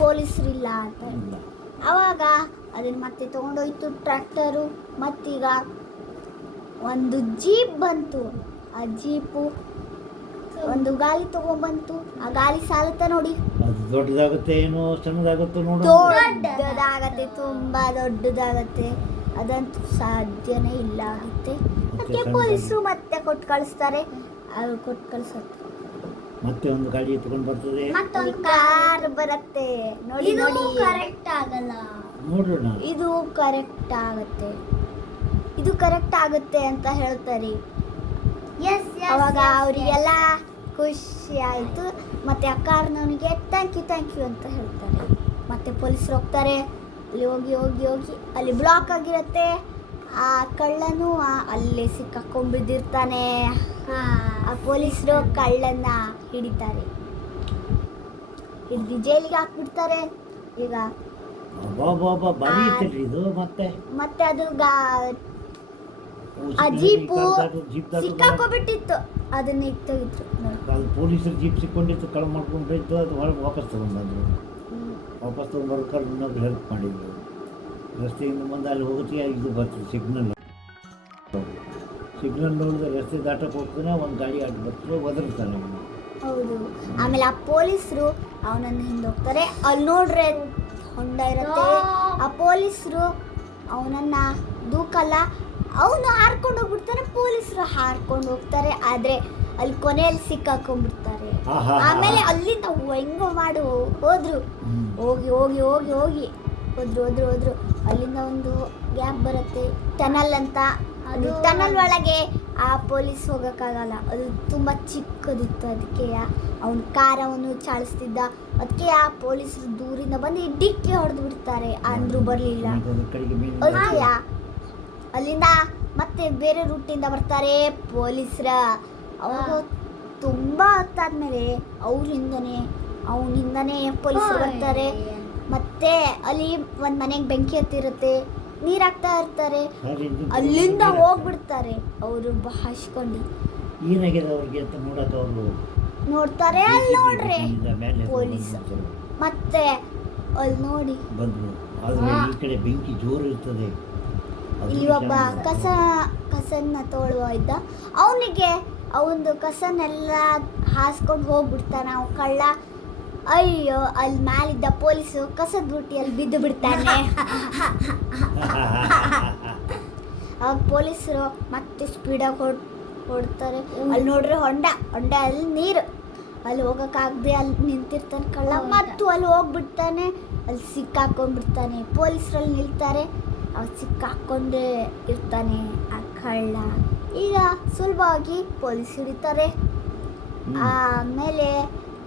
ಪೊಲೀಸರಿಲ್ಲ ಅಂತ. ಅವಾಗ ಅದನ್ನ ಮತ್ತೆ ತಗೊಂಡೋಯ್ತು ಟ್ರ್ಯಾಕ್ಟರು. ಮತ್ತೀಗ ಒಂದು ಜೀಪ್ ಬಂತು. ಆ ಜೀಪು ಒಂದು ಗಾಲಿ ತಗೊಂಡ್ಬಂತು. ಆ ಗಾಲಿ ಸಾಲುತ್ತಾ ನೋಡಿ. ಅದು ದೊಡ್ಡದಾಗುತ್ತೆ ಏನೋ ಸಣ್ಣದಾಗುತ್ತೋ ನೋಡು. ದೊಡ್ಡದಾಗತ್ತೆ, ತುಂಬಾ ದೊಡ್ಡದಾಗತ್ತೆ. ಅದಂತೂ ಸಾಧ್ಯನೇ ಇಲ್ಲ ಆಗುತ್ತೆ. ಅದಕ್ಕೆ ಪೊಲೀಸರು ಮತ್ತೆ ಕೊಟ್ಟು ಕಳಿಸ್ತಾರೆ. ಅವ್ರು ಕೊಟ್ಟು ಕಳಿಸೋದು. ಮತ್ತೆ ಒಂದು ಗಾಡಿ ತಗೊಂಡು ಬರ್ತದೆ. ಮತ್ತೊಂದು ಕಾರ್ ಬರುತ್ತೆ. ನೋಡಿ ನೋಡಿ, ಕರೆಕ್ಟ್ ಆಗಲ್ಲ. ನೋಡೋಣ. ಇದು ಕರೆಕ್ಟ್ ಆಗುತ್ತೆ, ಇದು ಕರೆಕ್ಟ್ ಆಗುತ್ತೆ ಅಂತ ಹೇಳ್ತಾರೆ. ಅವಾಗ ಅವರಿಗೆಲ್ಲ ಖುಷಿ ಆಯಿತು. ಮತ್ತೆ ಆ ಕಾರ್ನವನಿಗೆ ಥ್ಯಾಂಕ್ ಯು ಅಂತ ಹೇಳ್ತಾರೆ. ಮತ್ತೆ ಪೊಲೀಸರು ಹೋಗ್ತಾರೆ. ಅಲ್ಲಿ ಹೋಗಿ ಹೋಗಿ ಹೋಗಿ ಅಲ್ಲಿ ಬ್ಲಾಕ್ ಆಗಿರುತ್ತೆ. ಆ ಕಳ್ಳನು ಅಲ್ಲೇ ಸಿಕ್ಕಾಕೊಂಡ್ಬಿದ್ದಿರ್ತಾನೆ. ಆ ಪೊಲೀಸರು ಕಳ್ಳನ್ನ ಹಿಡಿತಾರೆ, ಹಿಡಿದು ಜೈಲಿಗೆ ಹಾಕ್ಬಿಡ್ತಾರೆ. ಈಗ ಬಾರಿ ಇತ್ತಲ್ರಿ ಇದು. ಮತ್ತೆ ಅದು ಆ ಜೀಪು ಸಿಕ್ಕಾಕೊಂಡ್ಬಿಟ್ಟಿತ್ತು. ಅದನ್ನ ತೆಗಿದ್ರು. ಅದು ಪೊಲೀಸರು ಜೀಪ್ ಸಿಕ್ಕೊಂಡಿತ್ತು, ಕಳ ಮಾಡ್ಕೊಂಡು ಹೋಯ್ತು. ಅದು ಹೊರಗೆ ವಾಪಸ್ ತಗೊಂಡ್ಬಂದ್ರು. ವಾಪಸ್ ತಗೊಂಡ್ಬರ್ಬೇಕಾದ್ರೆ ಇನ್ನೊಬ್ರು ಹೆಲ್ಪ್ ಮಾಡಿದ್ರು. ರಸ್ತೆಯಿಂದ ಮುಂದೆ ಅಲ್ಲಿ ಹೋಗುತ್ತೆ, ಇದು ಬರ್ತದೆ ಸಿಗ್ನಲ್. ಸಿಗ್ನಲ್ ನೋಡಿದ್ರೆ ರಸ್ತೆ ದಾಟಕ್ಕೆ ಹೋಗ್ತಾನೆ, ಒಂದು ಗಾಡಿ ಅಡ್ಡ ಬರ್ತಾರೆ, ಒದರ್ತಾನೆ ಅವನು. ಹೌದು. ಆಮೇಲೆ ಆ ಪೊಲೀಸರು ಅವನನ್ನು ಹಿಂದೆ ಹೋಗ್ತಾರೆ. ಅಲ್ಲಿ ನೋಡ್ರೆ ಹೊಂಡ ಇರುತ್ತೆ. ಆ ಪೊಲೀಸರು ಅವನನ್ನ ದೂಕಲ್ಲ, ಅವನು ಹಾರ್ಕೊಂಡು ಹೋಗ್ಬಿಡ್ತಾನೆ. ಪೊಲೀಸರು ಹಾರ್ಕೊಂಡು ಹೋಗ್ತಾರೆ. ಆದ್ರೆ ಅಲ್ಲಿ ಕೊನೆಯಲ್ಲಿ ಸಿಕ್ಕಾಕೊಂಡ್ಬಿಡ್ತಾರೆ. ಆಮೇಲೆ ಅಲ್ಲಿಂದ ಹೆಂಗೋ ಮಾಡು ಹೋದ್ರು. ಹೋಗಿ ಹೋಗಿ ಹೋಗಿ ಹೋಗಿ ಹೋದ್ರು. ಅಲ್ಲಿಂದ ಒಂದು ಗ್ಯಾಪ್ ಬರುತ್ತೆ, ಟನಲ್ ಅಂತ. ಅದು ಟನಲ್ ಒಳಗೆ ಆ ಪೊಲೀಸ್ ಹೋಗೋಕ್ಕಾಗಲ್ಲ, ಅದು ತುಂಬ ಚಿಕ್ಕದಿತ್ತು. ಅದಕ್ಕೆ ಅವನ ಕಾರವನ್ನು ಚಾಳಿಸ್ತಿದ್ದ. ಅದಕ್ಕೆ ಆ ಪೊಲೀಸರು ದೂರಿಂದ ಬಂದು ಡಿಕ್ಕಿ ಹೊಡೆದು ಬಿಡ್ತಾರೆ. ಅಂದ್ರೂ ಬರಲಿಲ್ಲ. ಅದಕ್ಕೆ ಅಲ್ಲಿಂದ ಮತ್ತೆ ಬೇರೆ ರೂಟಿಂದ ಬರ್ತಾರೆ ಪೊಲೀಸರ. ಅವಾಗ ತುಂಬ ಹೊತ್ತಾದ್ಮೇಲೆ ಅವನಿಂದನೇ ಪೊಲೀಸರು ಬರ್ತಾರೆ. ಮತ್ತೆ ಅಲ್ಲಿ ಒಂದು ಮನೆಗೆ ಬೆಂಕಿ ಹತ್ತಿರುತ್ತೆ, ನೀರು ಹಾಕ್ತಾ ಇರ್ತಾರೆ. ಅಲ್ಲಿಂದ ಹೋಗ್ಬಿಡ್ತಾರೆ ಅವರು ಹಾಸ್ಕೊಂಡು. ಏನಾಗಿದೆ ಅವ್ರಿಗೆ ಅಂತ ನೋಡಕ್ಕೆ ಅವರು ನೋಡ್ತಾರೆ. ಅಲ್ಲಿ ನೋಡ್ರೆ ಪೊಲೀಸ್ ಮತ್ತೆ ಅಲ್ಲಿ ನೋಡಿ ಬಂದ್ರು. ಆದರೆ ಈ ಕಡೆ ಬೆಂಕಿ ಜೋರು ಇರ್ತದೆ. ಇಲ್ಲಿ ಒಬ್ಬ ಕಸನ್ನ ತೊಳುವ ಇದ್ದ. ಅವನಿಗೆ ಅವನದು ಕಸನ್ನೆಲ್ಲ ಹಾಸ್ಕೊಂಡು ಹೋಗ್ಬಿಡ್ತಾನೆ ಅವ ಕಳ್ಳ. ಅಯ್ಯೋ, ಅಲ್ಲಿ ಮೇಲಿದ್ದ ಪೊಲೀಸು ಕಸದ ಬುಟ್ಟಿಯಲ್ಲಿ ಬಿದ್ದು ಬಿಡ್ತಾನೆ. ಅವಾಗ ಪೊಲೀಸರು ಮತ್ತೆ ಸ್ಪೀಡಾಗಿ ಹೊಡ್ತಾರೆ. ಅಲ್ಲಿ ನೋಡ್ರಿ ಹೊಂಡ ಅಲ್ಲಿ ನೀರು. ಅಲ್ಲಿ ಹೋಗೋಕ್ಕಾಗದೆ ಅಲ್ಲಿ ನಿಂತಿರ್ತಾನೆ ಕಳ್ಳ. ಮತ್ತು ಅಲ್ಲಿ ಹೋಗ್ಬಿಡ್ತಾನೆ, ಅಲ್ಲಿ ಸಿಕ್ಕಾಕೊಂಡ್ಬಿಡ್ತಾನೆ. ಪೊಲೀಸರಲ್ಲಿ ನಿಲ್ತಾರೆ, ಅವ್ರು ಸಿಕ್ಕಾಕೊಂಡೇ ಇರ್ತಾನೆ ಆ ಕಳ್ಳ. ಈಗ ಸುಲಭವಾಗಿ ಪೊಲೀಸ್ ಹಿಡಿತಾರೆ. ಆಮೇಲೆ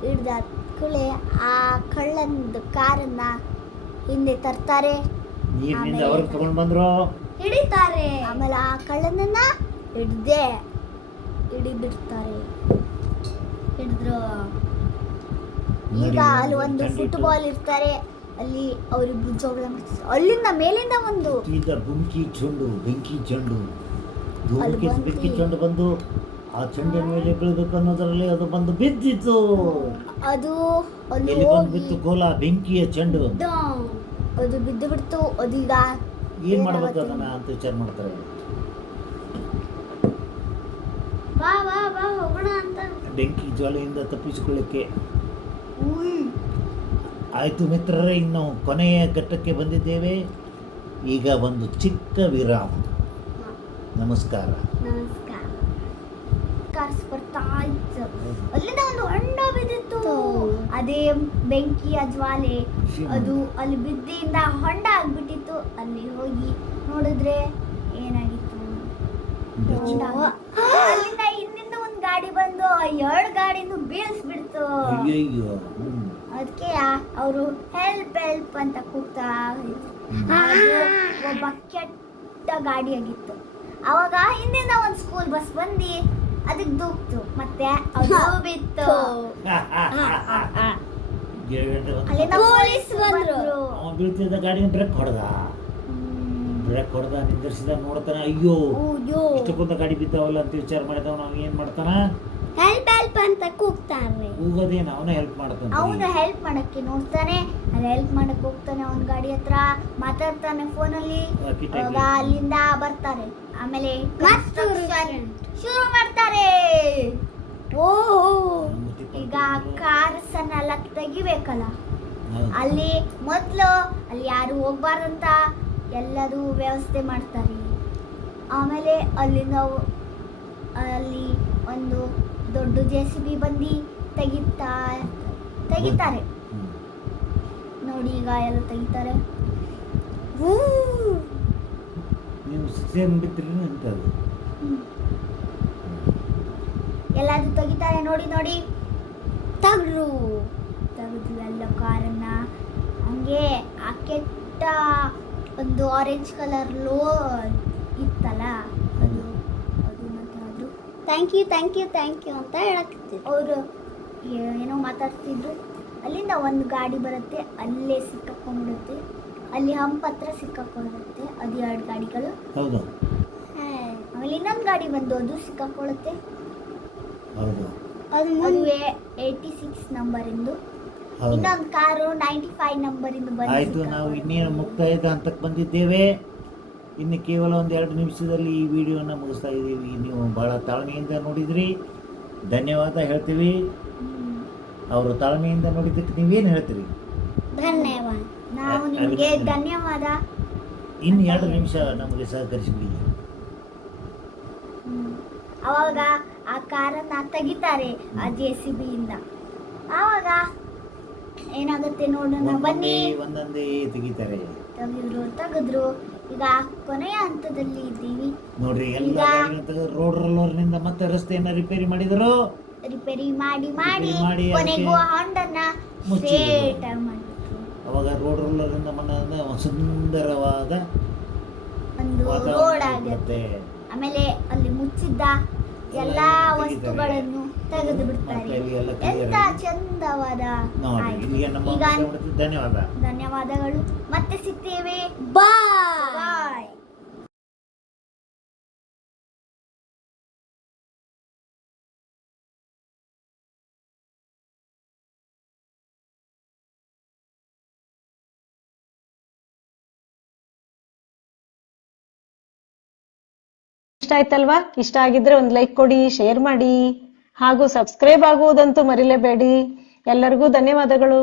ಹಿಡ್ದ ಕೂಡಲೇ ಆ ಕಳ್ಳಂದು ಕಾರನ್ನ ಹಿಂದೆ ತರ್ತಾರೆ. ಹಿಡಿತಾರೆ. ಆಮೇಲೆ ಆ ಕಳ್ಳನನ್ನ ಹಿಡಿಬಿಡ್ತಾರೆ. ಹಿಡಿದ್ರು. ಈಗ ಅಲ್ಲಿ ಒಂದು ಫುಟ್ಬಾಲ್ ಇರ್ತಾರೆ. ಅಲ್ಲಿ ಅವರಿಬ್ರು ಜಗಳ ಮಾಡ್ತಾರೆ. ಅಲ್ಲಿಂದ ಮೇಲಿಂದ ಒಂದು ಬೆಂಕಿ ಚೆಂಡು ಬಂದು ಆ ಚೆಂಡಿನ ಮೇಲೆ ಬೀಳ್ಬೇಕು ಅನ್ನೋದರಲ್ಲಿ ಅದು ಬಂದು ಬಿದ್ದಿತ್ತು. ಅದು ಎಲ್ಲಿ ಬಂದು ಬಿತ್ತು ಗೋಲ, ಬೆಂಕಿಯ ಚೆಂಡು. ಅದು ಬಿದ್ದು ಬಿಡ್ತು. ಅದೀಗ ಏನ್ ಮಾಡ್ಬೇಕು ಅದನ್ನ ಅಂತ ವಿಚಾರ ಮಾಡ್ತಾರೆ. ಹೋಗೋಣ ಅಂತ ಬೆಂಕಿ ಜ್ವಾಲೆಯಿಂದ ತಪ್ಪಿಸಿಕೊಳ್ಳಕ್ಕೆ. ಆಯ್ತು ಮಿತ್ರರೇ, ಇನ್ನು ಕೊನೆಯ ಘಟ್ಟಕ್ಕೆ ಬಂದಿದ್ದೇವೆ. ಈಗ ಒಂದು ಚಿಕ್ಕ ವಿರಾಮ. ನಮಸ್ಕಾರ. ಬರ್ತಾ ಇತ್ತು. ಅಲ್ಲಿಂದ ಒಂದು ಹೊಂಡ ಬಿದ್ದಿತ್ತು. ಅದೇ ಬೆಂಕಿಯ ಜ್ವಾಲೆ ಅದು ಅಲ್ಲಿ ಬಿದ್ದಿಂದ ಹೊಂಡ ಆಗ್ಬಿಟ್ಟಿತ್ತು. ಅಲ್ಲಿ ಹೋಗಿ ನೋಡಿದ್ರೆ ಏನಾಗಿತ್ತು, ಅಲ್ಲಿಂದ ಹಿಂದಿಂದ ಒಂದು ಗಾಡಿ ಬಂದು 2 ಗಾಡಿನೂ ಬೀಳಿಸ್ಬಿಡ್ತು. ಅದಕ್ಕೆ ಅವರು ಹೆಲ್ಪ್ ಅಂತ ಕೂಗ್ತಾ ಒಬ್ಬ ಕೆಟ್ಟ ಗಾಡಿಯಾಗಿತ್ತು. ಅವಾಗ ಹಿಂದಿಂದ ಒಂದು ಸ್ಕೂಲ್ ಬಸ್ ಬಂದು ಅದಕ್ಕೆ ದೂಕ್ತು. ಮತ್ತೆ ಅದು ಬಿತ್ತು. ಅಲ್ಲಿಂದ ಪೊಲೀಸ್ ಬಂದ್ರು. ಬೀಳ್ತಿದ್ದ ಗಾಡಿನ ಬ್ರೇಕ್ ಹೊಡೆದ. ಬ್ರೇಕ್ ಹೊಡೆದ ನಿಂದಿರ್ಸಿದ ನೋಡ್ತಾನ, ಅಯ್ಯೋ ಅಯ್ಯೋ ಇಷ್ಟಕ್ಕೊಂದ ಗಾಡಿ ಬಿದ್ದಾವಲ್ಲ ಅಂತ ವಿಚಾರ ಮಾಡಿದವ. ನಾವು ಏನು ಮಾಡ್ತಾನ, ಹೆಲ್ಪ್ ಹೆಲ್ಪ್ ಅಂತ ಕೂಗ್ತಾನೆ. ಕೂಗೋದೇನು, ಅವನೇ ಹೆಲ್ಪ್ ಮಾಡ್ತಾನೆ. ಅವನು ಹೆಲ್ಪ್ ಮಾಡಕ್ಕೆ ನೋಡ್ತಾನೆ, ಅಲ್ಲಿ ಹೆಲ್ಪ್ ಮಾಡಕ್ ಹೋಗ್ತಾನೆ. ಅವನ ಗಾಡಿ ಹತ್ರ ಮಾತಾಡ್ತಾನೆ ಫೋನಲ್ಲಿ. ಆಗ ಅಲ್ಲಿಂದ ಬರ್ತಾರೆ. ಆಮೇಲೆ ಶುರು ಮಾಡ್ತಾರೆ. ಓಹೋ, ಈಗ ಕಾರ್ಸನ್ನೆಲ್ಲ ತೆಗಿಬೇಕಲ್ಲ. ಅಲ್ಲಿ ಮೊದಲು ಅಲ್ಲಿ ಯಾರು ಹೋಗ್ಬಾರ್ದಂತ ಎಲ್ಲದೂ ವ್ಯವಸ್ಥೆ ಮಾಡ್ತಾರೆ. ಆಮೇಲೆ ಅಲ್ಲಿಂದ ಅಲ್ಲಿ ಒಂದು ದೊಡ್ಡ JCB ಬಂದು ತೆಗಿತಾರೆ. ನೋಡಿ ಈಗ ಎಲ್ಲ ತೆಗಿತಾರೆ. ನೀವು ಸೇಮ್ ಬಿದ್ರಿ ಅಂತದು ಎಲ್ಲಾದ್ರೂ ತೆಗಿತಾರೆ. ನೋಡಿ ನೋಡಿ ತೆಗೆದು ಎಲ್ಲ ಕಾರನ್ನ ಹಂಗೆ ಆ ಕೆಟ್ಟ ಒಂದು ಆರೆಂಜ್ ಕಲರ್ ಲೋ ಇತ್ತಲ್ಲ, ಅದು ಮತ್ತೆ ಅದು ಥ್ಯಾಂಕ್ ಯು ಅಂತ ಹೇಳಕ್ತಿದ್ರು. ಅವರು ಏನೋ ಮಾತಾಡ್ತಿದ್ರು. ಅಲ್ಲಿಂದ ಒಂದು ಗಾಡಿ ಬರುತ್ತೆ, ಅಲ್ಲೇ ಸಿಕ್ಕಾಕೊಂಡ್ಬಿಡುತ್ತೆ. ಅಲ್ಲಿ ಹಂಪ್ ಹತ್ರ ಸಿಕ್ಕಾಕೊಳ್ಳುತ್ತೆ. ಅದು 2 ಗಾಡಿಗಳು. ಹೌದು. ಆಮೇಲೆ ಇನ್ನೊಂದು ಗಾಡಿ ಬಂದು ಅದು ಸಿಕ್ಕಾಕೊಳ್ಳುತ್ತೆ. ಹೌದು. ಅದು 86 ನಂಬರಿಂದು. ಇನ್ನೊಂದು ಕಾರು 95 ನಂಬರಿಂದ ಆಯಿತು. ನಾವು ಇನ್ನೇನು ಮುಕ್ತಾಯದ ಹಂತಕ್ಕೆ ಬಂದಿದ್ದೇವೆ. ಇನ್ನು ಕೇವಲ 1-2 ನಿಮಿಷದಲ್ಲಿ ಈ ವಿಡಿಯೋನ ಮುಗಿಸ್ತಾ ಇದ್ದೀವಿ. ನೀವು ಭಾಳ ತಾಳ್ಮೆಯಿಂದ ನೋಡಿದ್ರಿ, ಧನ್ಯವಾದ ಹೇಳ್ತೀವಿ. ಅವರು ತಾಳ್ಮೆಯಿಂದ ನೋಡಿದ್ದಕ್ಕೆ ನೀವೇನು ಹೇಳ್ತೀರಿ? ಧನ್ಯವಾದ. ನಾವು ನಿಮಗೆ ಧನ್ಯವಾದ. ಇನ್ನು 2 ನಿಮಿಷ ನಮಗೆ ಸಹಕರಿಸಿಬಿಡಿ. ಅವಾಗ ಆ ಕಾರನ್ನ ತೆಗಿತಾರೆ ಆ JCB ಇಂದ. ಆವಾಗ ಏನಾಗುತ್ತೆ ನೋಡೋಣ ಬನ್ನಿ. ಒಂದೊಂದೇ ತೆಗಿತಾರೆ. ತೆಗೆದ್ರು. ಈಗ ಕೊನೆಯ ಹಂತದಲ್ಲಿ ಇದ್ದೀವಿ ನೋಡ್ರಿ. ಎಲ್ಲ ರೋಡ್ ರೋಲರ್ನಿಂದ ಮತ್ತೆ ರಸ್ತೆಯನ್ನ ರಿಪೇರಿ ಮಾಡಿದ್ರು. ರಿಪೇರಿ ಮಾಡಿ ಕೊನೆಗೂ ಹೊಂಡನ್ನ ಸ್ಟ್ರೇಟ್ ಮಾಡಿದ್ರು. ಅವಾಗ ರೋಡ್ ರೋಲರಿಂದ ಮನೆಯಿಂದ ಸುಂದರವಾದ ಒಂದು ರೋಡ್ ಆಗುತ್ತೆ. ಆಮೇಲೆ ಅಲ್ಲಿ ಮುಚ್ಚಿದ್ದ ಎಲ್ಲಾ ವಸ್ತುಗಳನ್ನು ತೆಗೆದು ಬಿಡ್ತಾರೆ. ಎಂತ ಚಂದವಾದ. ಧನ್ಯವಾದಗಳು. ಮತ್ತೆ ಸಿಗ್ತೇವೆ. ಬಾಯ್. ಇಷ್ಟ ಆಯ್ತಲ್ವಾ? ಇಷ್ಟ ಆಗಿದ್ರೆ ಒಂದು ಲೈಕ್ ಕೊಡಿ, ಶೇರ್ ಮಾಡಿ ಹಾಗೂ ಸಬ್ಸ್ಕ್ರೈಬ್ ಆಗುವುದಂತೂ ಮರಿಲೇಬೇಡಿ. ಎಲ್ಲರಿಗೂ ಧನ್ಯವಾದಗಳು.